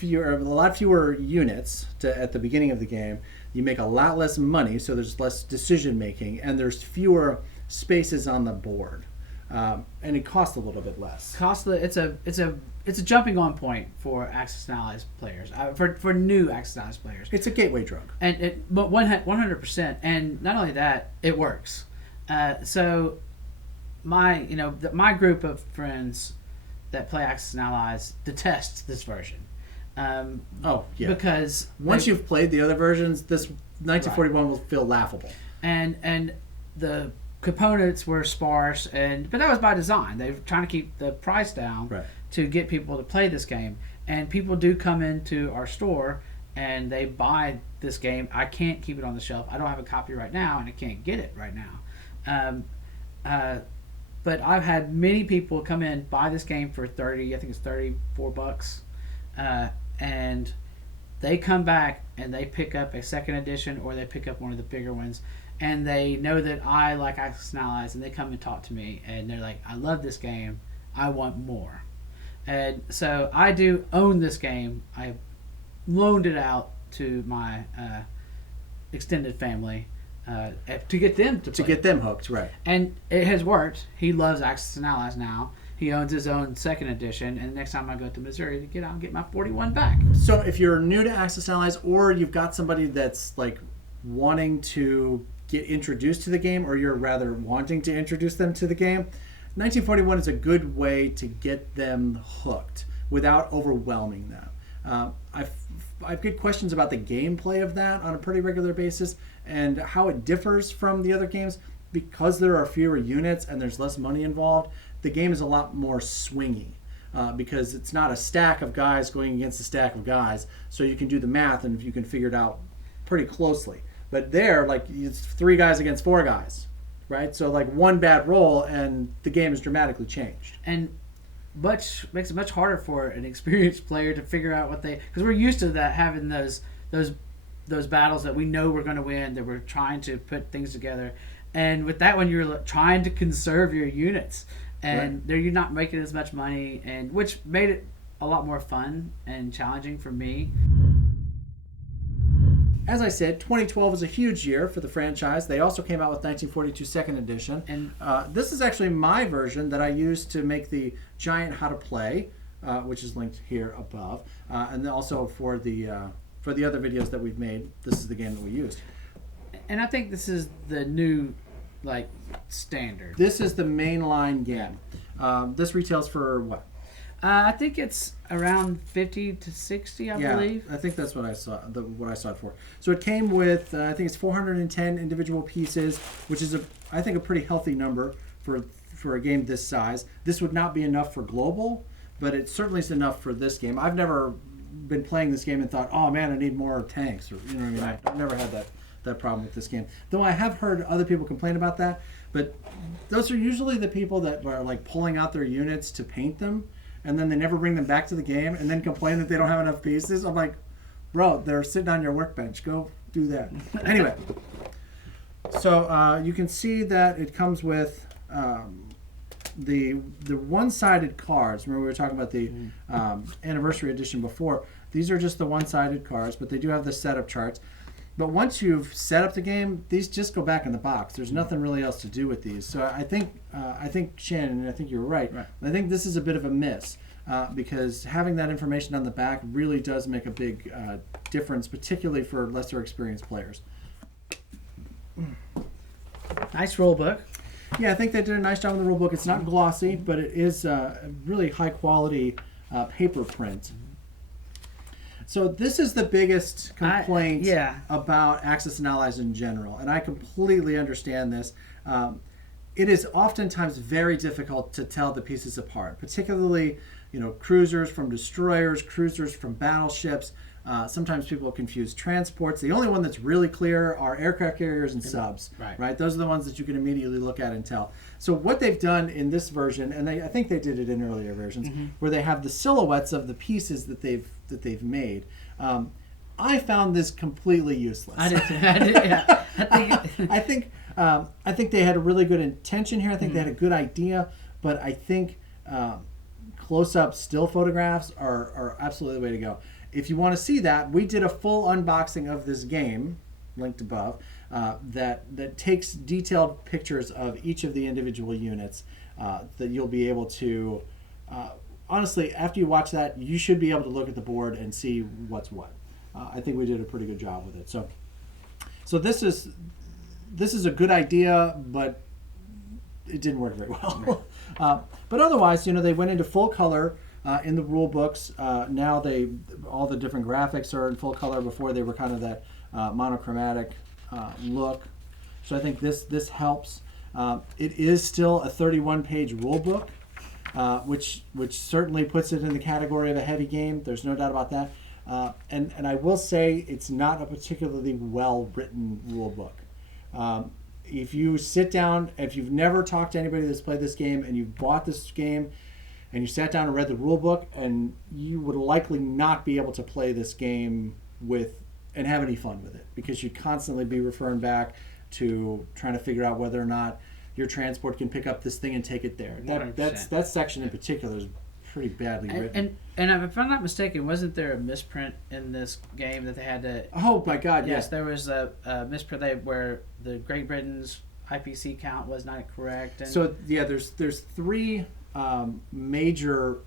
fewer units at the beginning of the game. You make a lot less money, so there's less decision making, and there's fewer spaces on the board, and it costs a little bit less. It's a jumping on point for Axis and Allies players, for new Axis and Allies players. It's a gateway drug, and 100%. And not only that, it works. So my group of friends that play Axis and Allies detests this version. Because once you've played the other versions, this 1941 will feel laughable. And the components were sparse, but that was by design. They were trying to keep the price down to get people to play this game. And people do come into our store and they buy this game. I can't keep it on the shelf. I don't have a copy right now, and I can't get it right now. But I've had many people come in, buy this game for 30, I think it's $34, and they come back and they pick up a second edition or they pick up one of the bigger ones, and they know that I like Access and Allies, and they come and talk to me, and they're like, I love this game, I want more. And so I do own this game. I loaned it out to my extended family to get them to get them hooked, right? And it has worked. He loves Access and Allies now. He owns his own second edition, and the next time I go to Missouri to get out and get my 41 back. So if you're new to Access and Allies, or you've got somebody that's like wanting to get introduced to the game, or you're rather wanting to introduce them to the game, 1941 is a good way to get them hooked without overwhelming them. I've good questions about the gameplay of that on a pretty regular basis and how it differs from the other games. Because there are fewer units and there's less money involved, the game is a lot more swingy because it's not a stack of guys going against a stack of guys, so you can do the math and you can figure it out pretty closely. But there, like, it's 3 guys against 4 guys, right? So like one bad roll and the game is dramatically changed. And makes it much harder for an experienced player to figure out what they, because we're used to that, having those battles that we know we're going to win, that we're trying to put things together. And with that one, you're trying to conserve your units, and right. You're not making as much money, and which made it a lot more fun and challenging for me. As I said, 2012 was a huge year for the franchise. They also came out with 1942 Second Edition. And this is actually my version that I used to make the giant how to play, which is linked here above. And then also for the other videos that we've made, this is the game that we used. And I think this is the new, like, standard. This is the mainline game. This retails for what? I think it's around 50 to 60, I believe. I think that's what I saw. What I saw it for. So it came with, I think it's 410 individual pieces, which is I think a pretty healthy number for a game this size. This would not be enough for global, but it certainly is enough for this game. I've never been playing this game and thought, oh man, I need more tanks, or you know what I mean. Right. I've never had that problem with this game. Though I have heard other people complain about that, but those are usually the people that are like pulling out their units to paint them, and then they never bring them back to the game, and then complain that they don't have enough pieces. I'm like, bro, they're sitting on your workbench. Go do that. Anyway, so you can see that it comes with the one-sided cards. Remember we were talking about the anniversary edition before. These are just the one-sided cards, but they do have the setup charts. But once you've set up the game, these just go back in the box. There's nothing really else to do with these. So I think Shannon, I think you're right. I think this is a bit of a miss because having that information on the back really does make a big difference, particularly for lesser experienced players. Nice rule book. Yeah, I think they did a nice job on the rule book. It's not glossy, but it is a really high quality paper print. So this is the biggest complaint about Access and Allies in general, and I completely understand this. It is oftentimes very difficult to tell the pieces apart, particularly cruisers from destroyers, cruisers from battleships. Sometimes people confuse transports. The only one that's really clear are aircraft carriers and subs. Right? Those are the ones that you can immediately look at and tell. So what they've done in this version, and I think they did it in earlier versions, where they have the silhouettes of the pieces that they've made. I found this completely useless. I did. Yeah. I think they had a really good intention here. I think they had a good idea, but I think close-up still photographs are absolutely the way to go. If you want to see that, we did a full unboxing of this game, linked above, that takes detailed pictures of each of the individual units that you'll be able to... honestly, after you watch that, you should be able to look at the board and see what's what. I think we did a pretty good job with it. So this is a good idea, but it didn't work very well. But otherwise, they went into full color in the rule books. Now all the different graphics are in full color. Before they were kind of that monochromatic look. So I think this helps. It is still a 31-page rule book. Which certainly puts it in the category of a heavy game. There's no doubt about that. And I will say it's not a particularly well-written rule book. If you sit down, if you've never talked to anybody that's played this game and you've bought this game and you sat down and read the rule book, and you would likely not be able to play this game and have any fun with it, because you'd constantly be referring back to trying to figure out whether or not your transport can pick up this thing and take it there. That section in particular is pretty badly written. And if I'm not mistaken, wasn't there a misprint in this game that they had to... Oh my God, yes. There was a misprint where the Great Britain's IPC count was not correct. And so, yeah, there's three major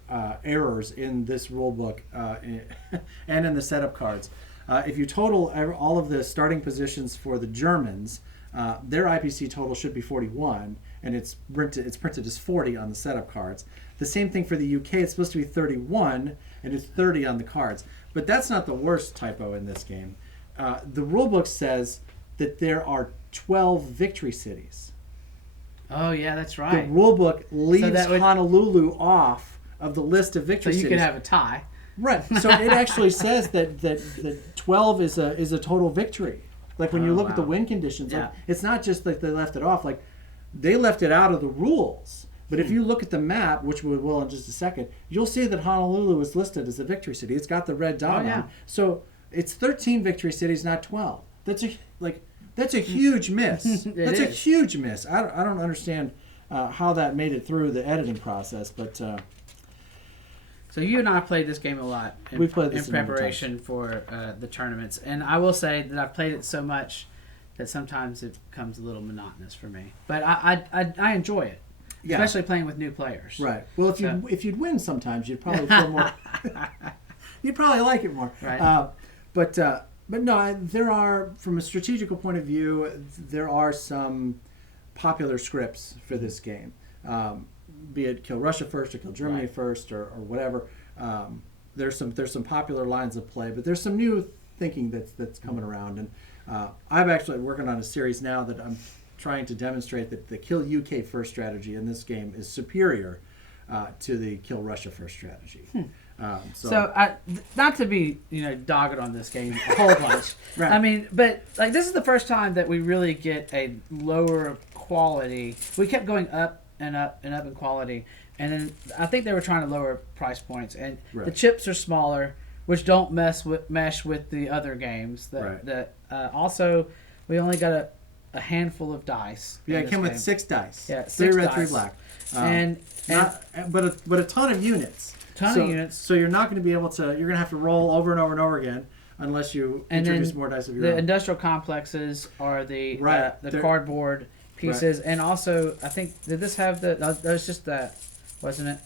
errors in this rule book and in the setup cards. If you total all of the starting positions for the Germans, their IPC total should be 41, and it's printed as 40 on the setup cards. The same thing for the UK. It's supposed to be 31, and it's 30 on the cards. But that's not the worst typo in this game. The rulebook says that there are 12 victory cities. Oh, yeah, that's right. The rulebook leaves Honolulu off of the list of victory cities. So you could have a tie. Right. So it actually says that 12 is a total victory. Like when you look at the win conditions, like, it's not just like they left it off. Like they left it out of the rules. But if you look at the map, which we will in just a second, you'll see that Honolulu is listed as a victory city. It's got the red dot on. So it's 13 victory cities, not 12. That's a huge miss. That's a huge miss. I don't understand how that made it through the editing process, but. So you and I played this game a lot in preparation for the tournaments, and I will say that I've played it so much that sometimes it becomes a little monotonous for me. But I enjoy it. Yeah. Especially playing with new players. Right. Well, if you'd win sometimes, you'd probably feel more. You'd probably like it more. Right. But no, there are, from a strategical point of view, there are some popular scripts for this game. Be it kill Russia first or kill Germany first or whatever. There's some popular lines of play, but there's some new thinking that's coming around. And I'm actually working on a series now that I'm trying to demonstrate that the kill UK first strategy in this game is superior to the kill Russia first strategy. So not to be dogged on this game a whole bunch. Right. I mean, but like this is the first time that we really get a lower quality. We kept going up and up and up in quality, and then I think they were trying to lower price points, and the chips are smaller, which don't mesh with the other games. Also, we only got a handful of dice. Yeah, it came with 6 dice. Yeah, 3 red, 3 black. But a ton of units. So you're not going to be able to. You're going to have to roll over and over and over again unless you introduce more dice of your own. The industrial complexes are the cardboard pieces, and also I think did this have the? That was just that, wasn't it?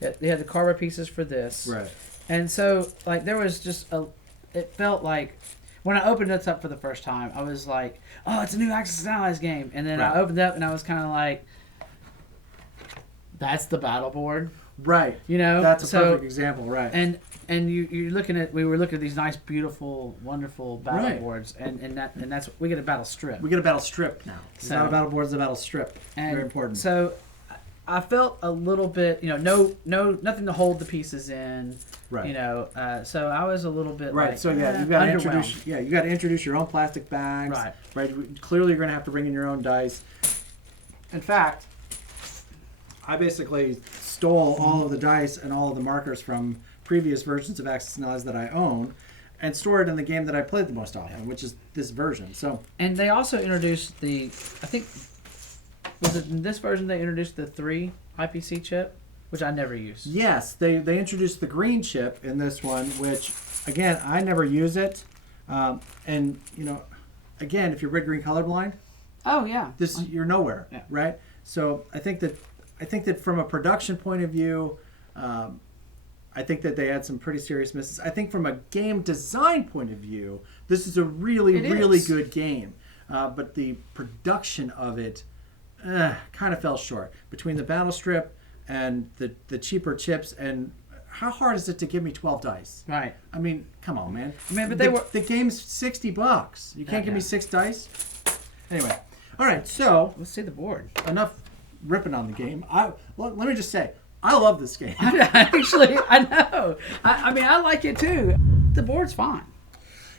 Yeah, they had the cardboard pieces for this. Right. And so like there was just it felt like. When I opened this up for the first time, I was like, "Oh, it's a new Access and Allies game." And then I opened it up, and I was kind of like, "That's the battle board." Right. That's a perfect example, right? And we were looking at these nice, beautiful, wonderful battle boards, and that's we get a battle strip. We get a battle strip now. It's not a battle board; it's a battle strip. Very important. So I felt a little bit, nothing to hold the pieces in. Right. So I was a little bit right. Like, so you got to introduce your own plastic bags. Right. Right. Clearly, you're going to have to bring in your own dice. In fact, I basically stole all of the dice and all of the markers from previous versions of Access and Allies that I own, and stored it in the game that I played the most often, which is this version. So. And they also introduced I think, was it in this version they introduced the 3 IPC chip? Which I never use. Yes, they introduced the green chip in this one, which, again, I never use it. And, again, if you're red, green, colorblind, you're nowhere, right? So I think that from a production point of view, I think that they had some pretty serious misses. I think from a game design point of view, this is a really good game. But the production of it kind of fell short. Between the battle strip and the cheaper chips, and how hard is it to give me 12 dice? Right. I mean, come on, man. But the game's $60. You can't give me 6 dice? Anyway. All right, so... Let's see the board. Enough ripping on the game. Let me just say, I love this game. Actually, I know. I mean, I like it too. the board's fine.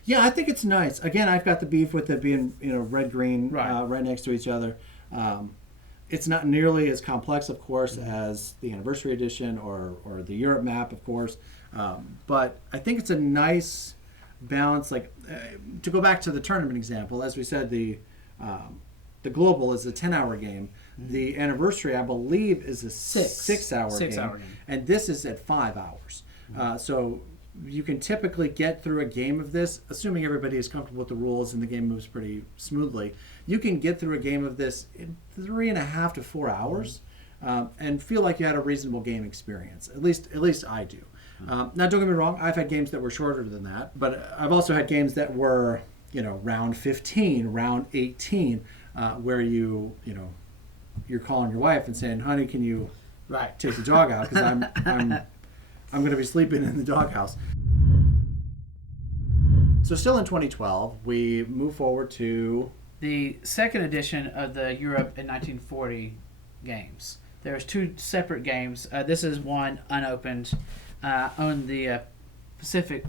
Yeah, I think it's nice. Again, I've got the beef with it being red green Right. right next to each other. It's not nearly as complex, of course, as the Anniversary Edition or the Europe map, of course. But I think it's a nice balance. Like to go back to the tournament example, as we said, the Global is a 10-hour game. The Anniversary, I believe, is a 6-hour game. And this is at 5 hours. So you can typically get through a game of this, assuming everybody is comfortable with the rules and the game moves pretty smoothly. You can get through a game of this in 3.5 to 4 hours and feel like you had a reasonable game experience. At least I do. Now, don't get me wrong. I've had games that were shorter than that, but I've also had games that were, round 15, round 18, where you're calling your wife and saying, "Honey, can you take the dog out because I'm going to be sleeping in the doghouse." So still in 2012, we move forward to the second edition of the Europe in 1940 games. There's 2 separate games. This is one unopened. On the Pacific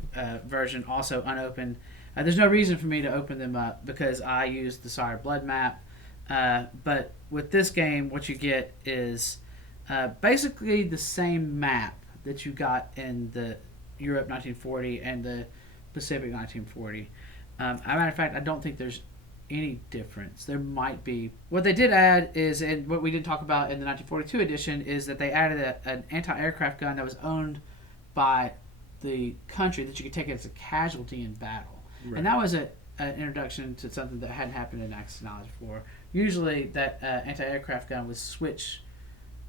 version, also unopened. There's no reason for me to open them up because I used the Siredblood Map. But with this game, what you get is basically the same map that you got in the Europe 1940 and the Pacific 1940. As a matter of fact, I don't think there's any difference. There might be. What they did add is, and what we didn't talk about in the 1942 edition, is that they added an anti-aircraft gun that was owned by the country that you could take as a casualty in battle. Right. And that was an introduction to something that hadn't happened in Accessory before. Usually that anti-aircraft gun would switch.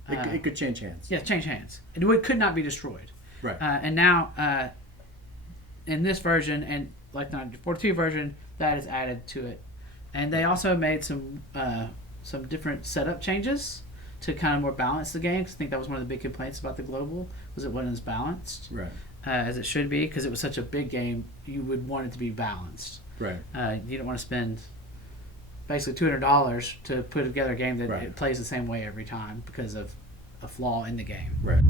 It could change hands. Yeah, change hands. It could not be destroyed. Right. And now, in this version, and like the 1942 version, that is added to it. And they also made some different setup changes to kind of more balance the game. Because I think that was one of the big complaints about the Global, was it wasn't as balanced as it should be. Because it was such a big game, you would want it to be balanced. Right. You don't want to spend basically $200 to put together a game that it plays the same way every time because of a flaw in the game. Right.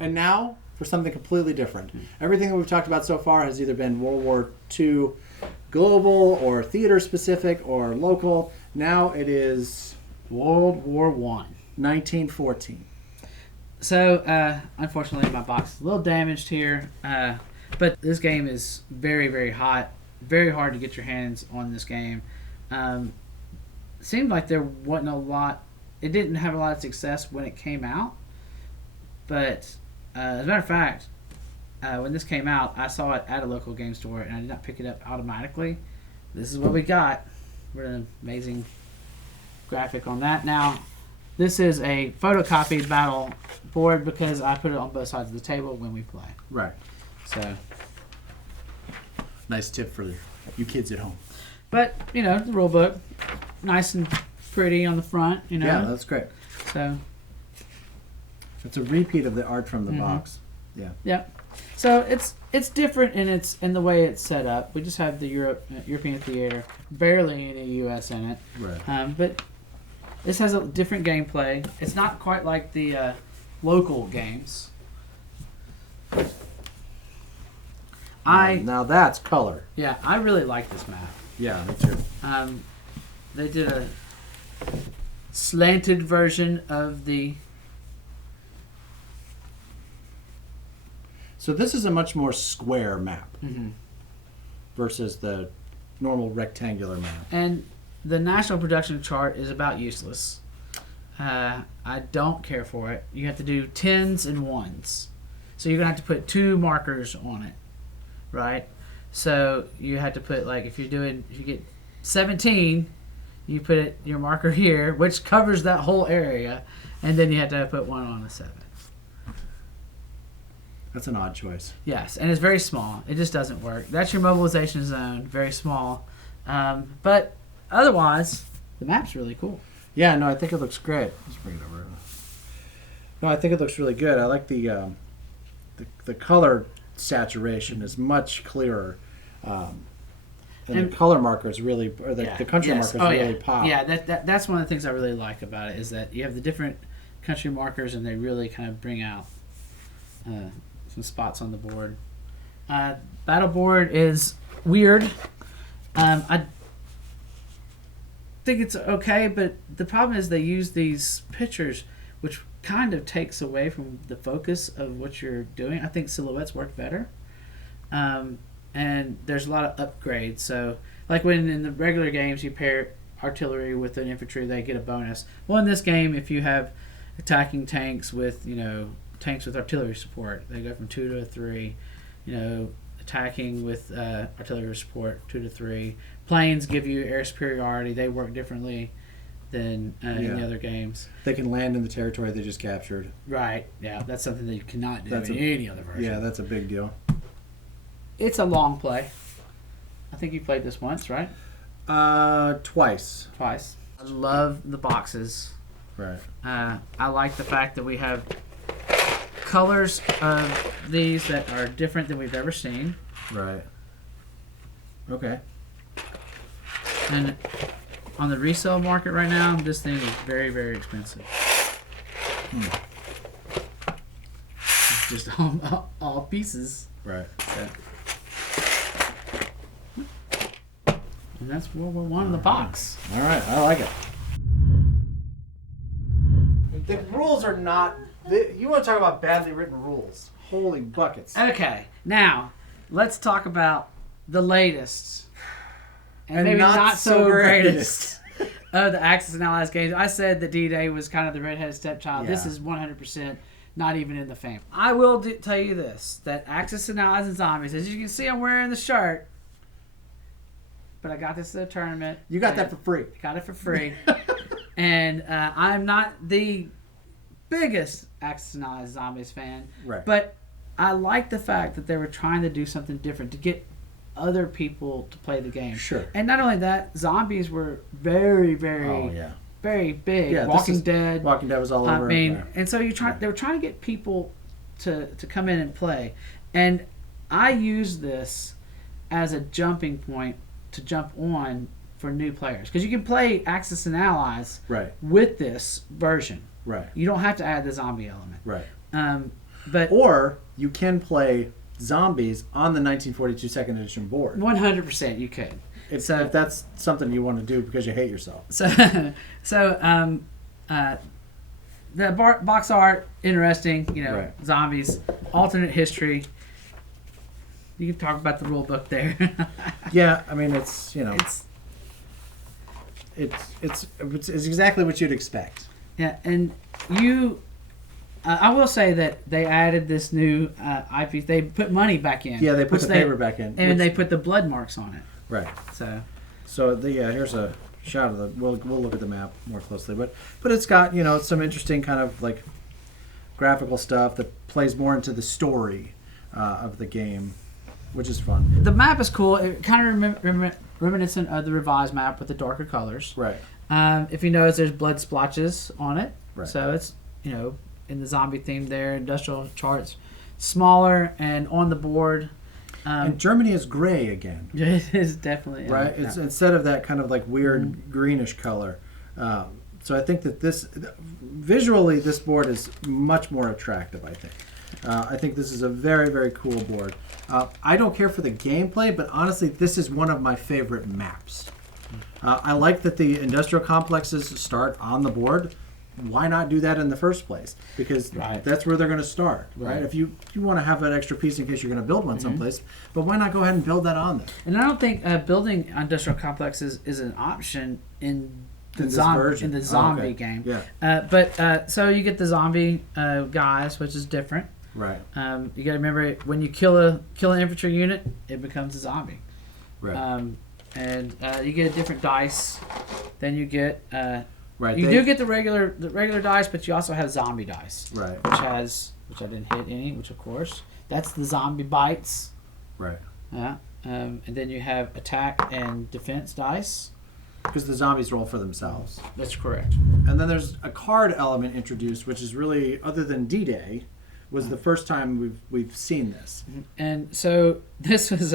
And now for something completely different. Everything that we've talked about so far has either been World War II global or theater specific or local. Now it is World War I. 1914. So, unfortunately, my box is a little damaged here. But this game is very, very hot. Very hard to get your hands on this game. Seemed like there wasn't a lot. It didn't have a lot of success when it came out. But as a matter of fact, when this came out, I saw it at a local game store, and I did not pick it up automatically. This is what we got. We're an amazing graphic on that. Now, this is a photocopied battle board because I put it on both sides of the table when we play. Right. So, nice tip for you kids at home. but the rule book, nice and pretty on the front. Yeah, that's great. So it's a repeat of the art from the box. Yeah. Yeah. So it's different in the way it's set up. We just have the European theater, barely any U.S. in it. Right. But this has a different gameplay. It's not quite like the local games. Now that's color. Yeah, I really like this map. Yeah, me too. They did a slanted version of the. So this is a much more square map versus the normal rectangular map. And the national production chart is about useless. I don't care for it. You have to do 10s and 1s. So you're going to have to put 2 markers on it, right? So you have to put, like, if you get 17, you put your marker here, which covers that whole area, and then you have to put 1 on a 7. That's an odd choice. Yes, and it's very small. It just doesn't work. That's your mobilization zone, very small. But otherwise, the map's really cool. Yeah, no, I think it looks great. Let's bring it over. No, I think it looks really good. I like the color saturation is much clearer. And the color markers really, or the country markers really pop. Yeah, that's one of the things I really like about it is that you have the different country markers and they really kind of bring out some spots on the board. Battle board is weird. I think it's okay, but the problem is they use these pictures, which kind of takes away from the focus of what you're doing. I think silhouettes work better. And there's a lot of upgrades. So, like when in the regular games you pair artillery with an infantry, they get a bonus. Well, in this game, if you have attacking tanks with, tanks with artillery support, they go from 2 to a 3. Attacking with artillery support, 2 to 3. Planes give you air superiority. They work differently than in the other games. They can land in the territory they just captured. Right. Yeah, that's something that you cannot do in any other version. Yeah, that's a big deal. It's a long play. I think you played this once, right? Twice. Twice. I love the boxes. Right. I like the fact that we have colors of these that are different than we've ever seen. Right. Okay. And on the resale market right now, this thing is very, very expensive. It's just all pieces. Right. So. And that's World War I in the box. All right, I like it. The rules are not... You want to talk about badly written rules. Holy buckets. Okay, now, let's talk about the latest. And maybe not so greatest of the Axis and Allies games. I said that D-Day was kind of the redheaded stepchild. Yeah. This is 100% not even in the family. I will tell you this, that Axis and Allies and Zombies, as you can see I'm wearing the shirt, but I got this at a tournament. You got that for free. Got it for free. And I'm not the biggest Axis and Allies Zombies fan, Right. but I like the fact that they were trying to do something different to get other people to play the game. Sure. And not only that, zombies were very, very, very big. Yeah, Walking Dead. Walking Dead was all over. I mean, and so they were trying to get people to come in and play. And I use this as a jumping point to jump on for new players. Because you can play Axis and Allies with this version. Right. You don't have to add the zombie element. Right. Or you can play zombies on the 1942 second edition board. 100% you could. If that's something you want to do because you hate yourself. The box art, interesting, zombies, alternate history. You can talk about the rule book there. Yeah, I mean it's exactly what you'd expect. Yeah, and I will say that they added this new eyepiece. They put money back in. Yeah, they put the paper back in, and they put the blood marks on it. Right. So here's a shot of the. We'll look at the map more closely, but it's got some interesting kind of like graphical stuff that plays more into the story of the game, which is fun. The map is cool. It kind of reminiscent of the revised map with the darker colors. Right. If you notice, there's blood splotches on it. Right. So it's in the zombie theme there. Industrial charts, smaller and on the board. And Germany is gray again. It is definitely right. It's instead of that kind of like weird greenish color. So I think that visually this board is much more attractive. I think this is a very, very cool board. I don't care for the gameplay, but honestly, this is one of my favorite maps. I like that the industrial complexes start on the board. Why not do that in the first place? Because that's where they're going to start, right? If you want to have that extra piece in case you're going to build one someplace, but why not go ahead and build that on there? And I don't think building industrial complexes is an option in the zombie game. Yeah. So you get the zombie guys, which is different. Right. You got to remember when you kill an infantry unit, it becomes a zombie. Right. And you get a different dice. Then you get right. You do get the regular dice, but you also have zombie dice. Right. Which I didn't hit any. Which of course that's the zombie bites. Right. Yeah. And then you have attack and defense dice. Because the zombies roll for themselves. That's correct. And then there's a card element introduced, which is really, other than D-Day, was the first time we've seen this. And so this was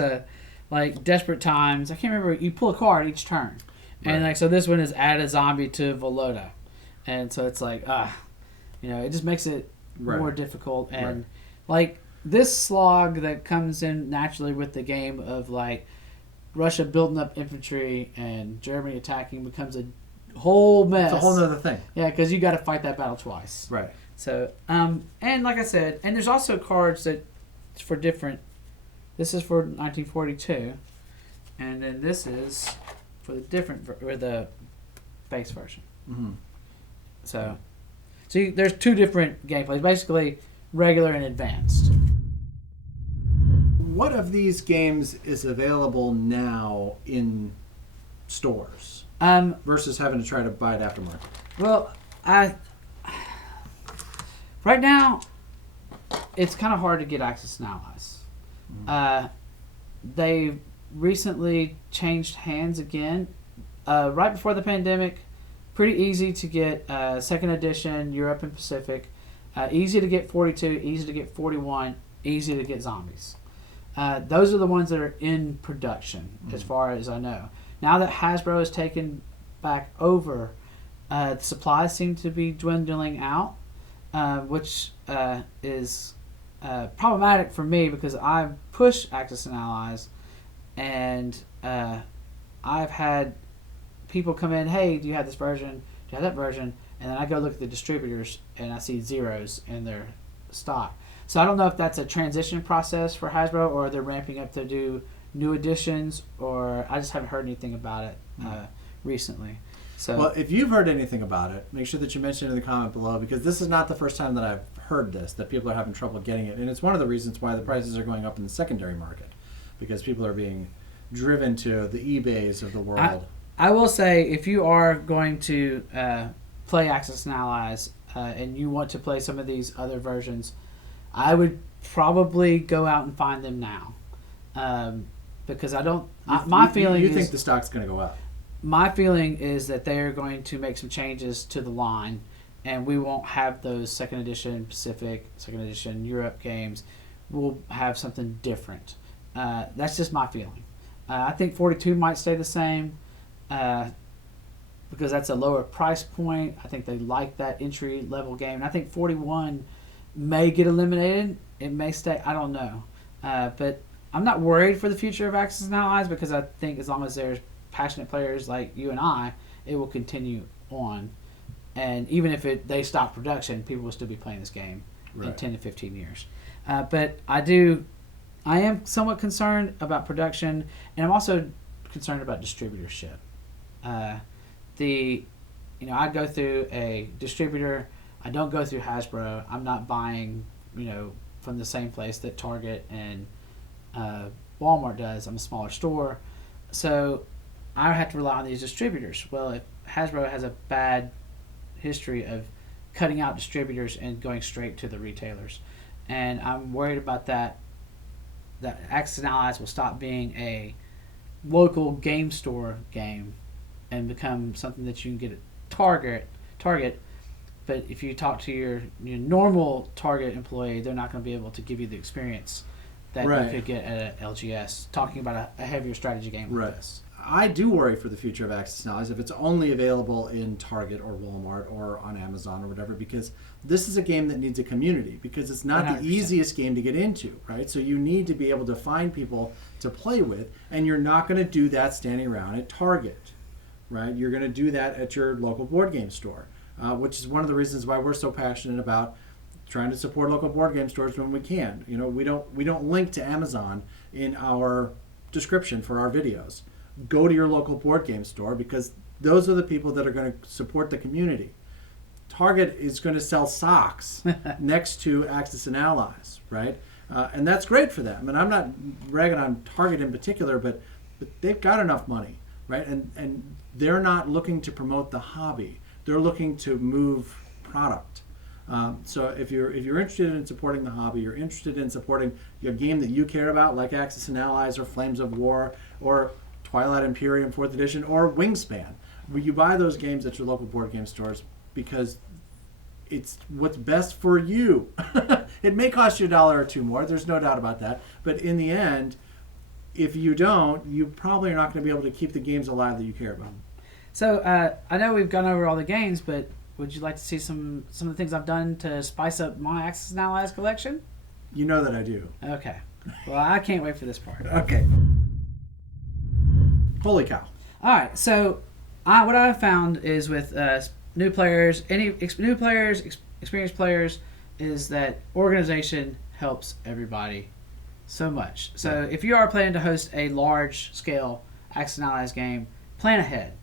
like desperate times. I can't remember. You pull a card each turn, and so this one is add a zombie to Volota, and so it's like it just makes it more difficult. And like this slog that comes in naturally with the game of like Russia building up infantry and Germany attacking becomes a whole mess. It's a whole other thing. Yeah, because you got to fight that battle twice. Right. So, and like I said, and there's also cards that for different. This is for 1942, and then this is for the different or the base version. Mm-hmm. So, there's two different gameplays, basically regular and advanced. What of these games is available now in stores versus having to try to buy it aftermarket? Well, right now, it's kind of hard to get Access and Allies. Mm-hmm. They recently changed hands again. Right before the pandemic, pretty easy to get second edition Europe and Pacific. Easy to get 42, easy to get 41, easy to get Zombies. Those are the ones that are in production, as far as I know. Now that Hasbro has taken back over, the supplies seem to be dwindling out, which is problematic for me because I push Axis and Allies, and I've had people come in, hey, do you have this version? Do you have that version? And then I go look at the distributors, and I see zeros in their stock. So I don't know if that's a transition process for Hasbro, or they're ramping up to do new editions, or I just haven't heard anything about it recently. So, well, if you've heard anything about it, make sure that you mention it in the comment below, because this is not the first time that I've heard this, that people are having trouble getting it. And it's one of the reasons why the prices are going up in the secondary market, because people are being driven to the eBays of the world. I will say, if you are going to play Axis and Allies and you want to play some of these other versions, I would probably go out and find them now, because I don't. My feeling is, you think the stock's going to go up. My feeling is that they are going to make some changes to the line, and we won't have those second edition Pacific, second edition Europe games. We'll have something different. That's just my feeling. I think 42 might stay the same, because that's a lower price point. I think they like that entry level game, and I think 41 may get eliminated. It may stay. I don't know, but I'm not worried for the future of Axis and Allies, because I think as long as there's passionate players like you and I, it will continue on. And even if they stop production, people will still be playing this game in 10 to 15 years. But I am somewhat concerned about production, and I'm also concerned about distributorship. I go through a distributor. I don't go through Hasbro. I'm not buying, from the same place that Target and Walmart does. I'm a smaller store, so I have to rely on these distributors. Well, if Hasbro has a bad history of cutting out distributors and going straight to the retailers, and I'm worried about that Axis and Allies will stop being a local game store game and become something that you can get at Target. But if you talk to your normal Target employee, they're not going to be able to give you the experience that you could get at a LGS, talking about a heavier strategy game like this. I do worry for the future of Axis and Allies if it's only available in Target or Walmart or on Amazon or whatever, because this is a game that needs a community, because it's not 100%. The easiest game to get into, right? So you need to be able to find people to play with, and you're not going to do that standing around at Target, right? You're going to do that at your local board game store, which is one of the reasons why we're so passionate about trying to support local board game stores when we can. We don't link to Amazon in our description for our videos. Go to your local board game store, because those are the people that are going to support the community. Target is going to sell socks next to Axis and Allies, right? And that's great for them. And I'm not ragging on Target in particular, but they've got enough money, right? And they're not looking to promote the hobby. They're looking to move product. So if you're interested in supporting the hobby, you're interested in supporting your game that you care about, like Axis and Allies or Flames of War or Twilight Imperium 4th Edition or Wingspan, you buy those games at your local board game stores, because it's what's best for you. It may cost you $1 or $2 more, there's no doubt about that, but in the end, if you don't, you probably are not going to be able to keep the games alive that you care about. So I know we've gone over all the games, but would you like to see some of the things I've done to spice up my Axis and Allies collection? You know that I do. Okay. Well, I can't wait for this part. Okay. Holy cow. All right. So, what I've found is with new players, new players, experienced players, is that organization helps everybody so much. So, if you are planning to host a large-scale Access and Allies game, plan ahead.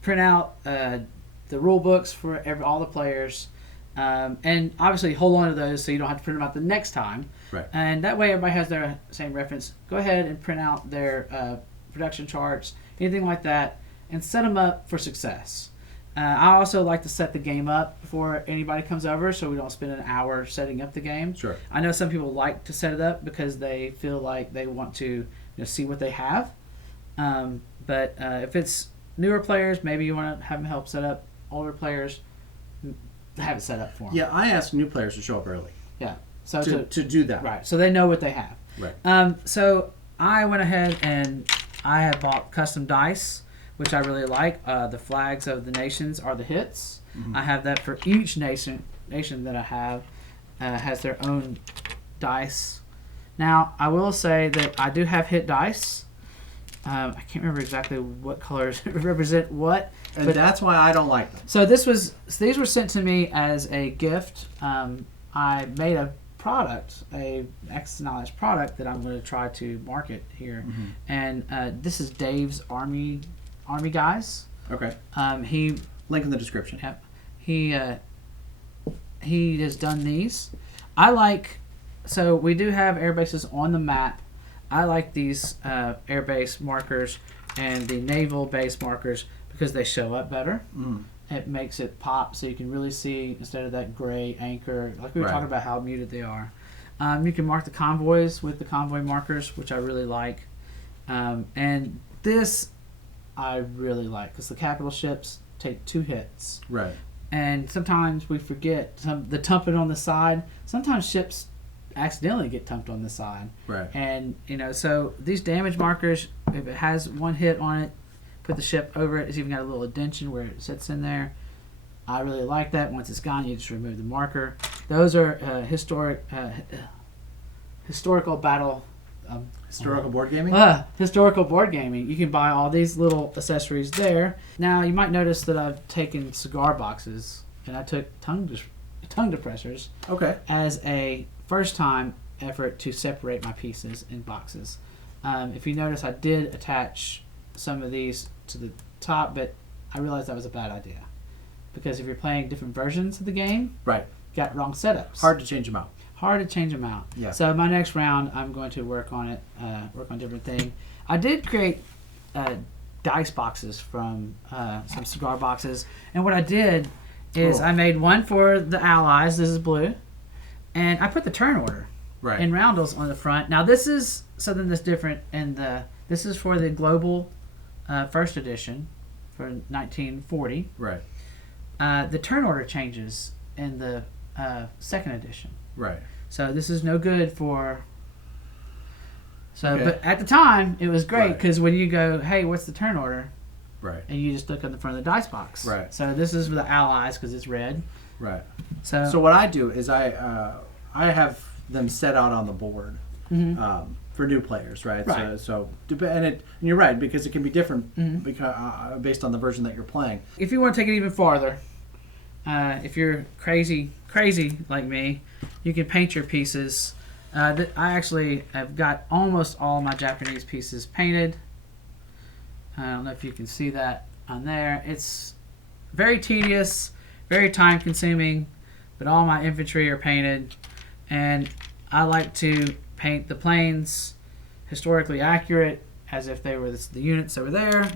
Print out the rule books for all the players. And obviously hold on to those so you don't have to print them out the next time. Right. And that way everybody has their same reference. Go ahead and print out their production charts, anything like that, and set them up for success. I also like to set the game up before anybody comes over so we don't spend an hour setting up the game. Sure. I know some people like to set it up because they feel like they want to see what they have. But if it's newer players, maybe you want to have them help set up. Older players, have it set up for them. Yeah, I ask new players to show up early. Yeah. So to do that. Right. So they know what they have. Right. So I went ahead and I have bought custom dice, which I really like. The flags of the nations are the hits. Mm-hmm. I have that for each nation that I have has their own dice. Now, I will say that I do have hit dice. I can't remember exactly what colors represent what. And that's why I don't like them. So these were sent to me as a gift. I made a product, a Access and Allies product that I'm going to try to market here. Mm-hmm. And this is Dave's Army Guys. Okay. He link in the description. Yep. He has done these. I like. So we do have air bases on the map. I like these air base markers and the naval base markers because they show up better. Mm. It makes it pop so you can really see instead of that gray anchor, like we were talking about how muted they are. You can mark the convoys with the convoy markers, which I really like. And this I really like because the capital ships take 2 hits. Right. And sometimes we forget the tumping on the side. Sometimes ships accidentally get tumped on the side. Right. And, so these damage markers, if it has 1 hit on it, put the ship over it. It's even got a little indention where it sits in there. I really like that. Once it's gone, you just remove the marker. Those are historical battle... historical board gaming? Historical board gaming. You can buy all these little accessories there. Now, you might notice that I've taken cigar boxes, and I took tongue depressors as a first-time effort to separate my pieces in boxes. If you notice, I did attach some of these to the top, but I realized that was a bad idea. Because if you're playing different versions of the game, you got wrong setups. Hard to change them out. Yeah. So my next round, I'm going to work on it, work on different things. I did create dice boxes from some cigar boxes, and what I did is I made one for the Allies. This is blue, and I put the turn order in roundels on the front. Now this is something that's different, and this is for the global first edition for 1940. Right. The turn order changes in the second edition. Right. So this is no good for... But at the time, it was great because when you go, hey, what's the turn order? Right. And you just look on the front of the dice box. Right. So this is for the Allies because it's red. Right. So what I do is I have them set out on the board for new players, right? Right. And you're right because it can be different because, based on the version that you're playing. If you want to take it even farther, if you're crazy like me, you can paint your pieces. I actually have got almost all my Japanese pieces painted. I don't know if you can see that on there. It's very tedious, very time consuming, but all my infantry are painted. And I like to paint the planes historically accurate as if they were the units that were there.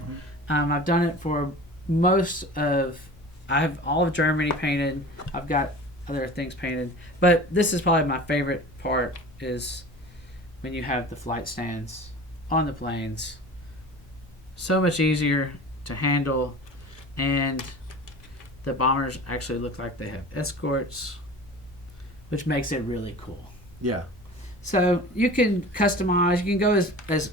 I've done it for I have all of Germany painted. I've got other things painted. But this is probably my favorite part is when you have the flight stands on the planes. So much easier to handle. And the bombers actually look like they have escorts, which makes it really cool. Yeah. So you can customize. You can go as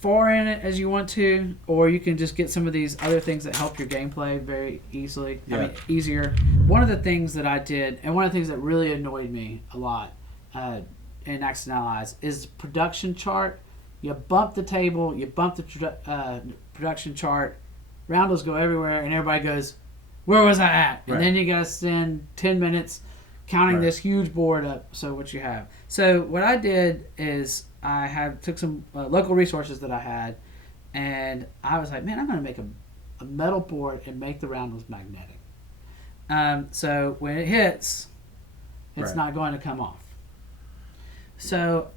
far in it as you want to, or you can just get some of these other things that help your gameplay very easily. Yeah. Easier. One of the things that I did, and one of the things that really annoyed me a lot, in Access and Allies is the production chart. You bump the table, you bump the production chart, roundels go everywhere, and everybody goes, where was I at? And then you got to spend 10 minutes counting this huge board up. So what you have. So what I did is I took some local resources that I had, and I was like, man, I'm going to make a metal board and make the roundels magnetic. So when it hits, it's not going to come off. So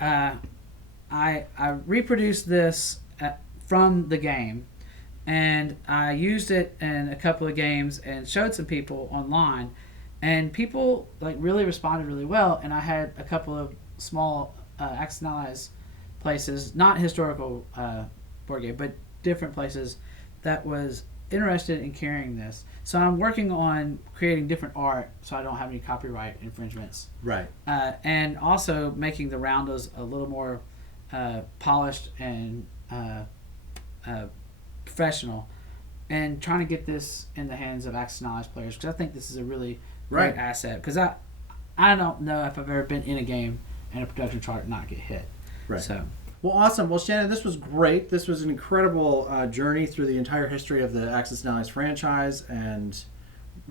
I reproduced this from the game, and I used it in a couple of games and showed some people online, and people like really responded really well. And I had a couple of small Access and Allies places, not historical board game, but different places that was interested in carrying this. So I'm working on creating different art so I don't have any copyright infringements. Right. And also making the roundels a little more polished and professional, and trying to get this in the hands of Access and Allies players, because I think this is a really great asset. Because I don't know if I've ever been in a game and a production chart not get hit. Right. So. Well, awesome. Well, Shannon, this was great. This was an incredible journey through the entire history of the Access and Allies franchise, and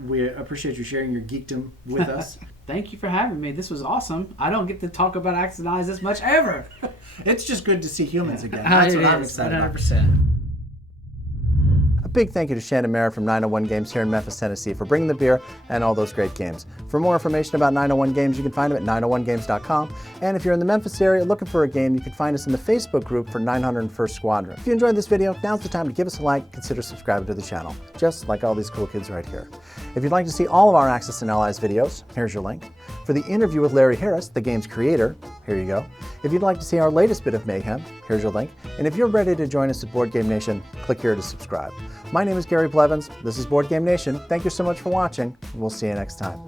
we appreciate you sharing your geekdom with us. Thank you for having me. This was awesome. I don't get to talk about Access and Allies this much ever. It's just good to see humans again. That's what I'm excited 100%. about. A big thank you to Shannon Merritt from 901 Games here in Memphis, Tennessee for bringing the beer and all those great games. For more information about 901 Games, you can find them at 901games.com. And if you're in the Memphis area looking for a game, you can find us in the Facebook group for 901st Squadron. If you enjoyed this video, now's the time to give us a like, consider subscribing to the channel, just like all these cool kids right here. If you'd like to see all of our Access and Allies videos, here's your link. For the interview with Larry Harris, the game's creator, here you go. If you'd like to see our latest bit of mayhem, here's your link. And if you're ready to join us at Board Game Nation, click here to subscribe. My name is Gary Blevins. This is Board Game Nation. Thank you so much for watching. We'll see you next time.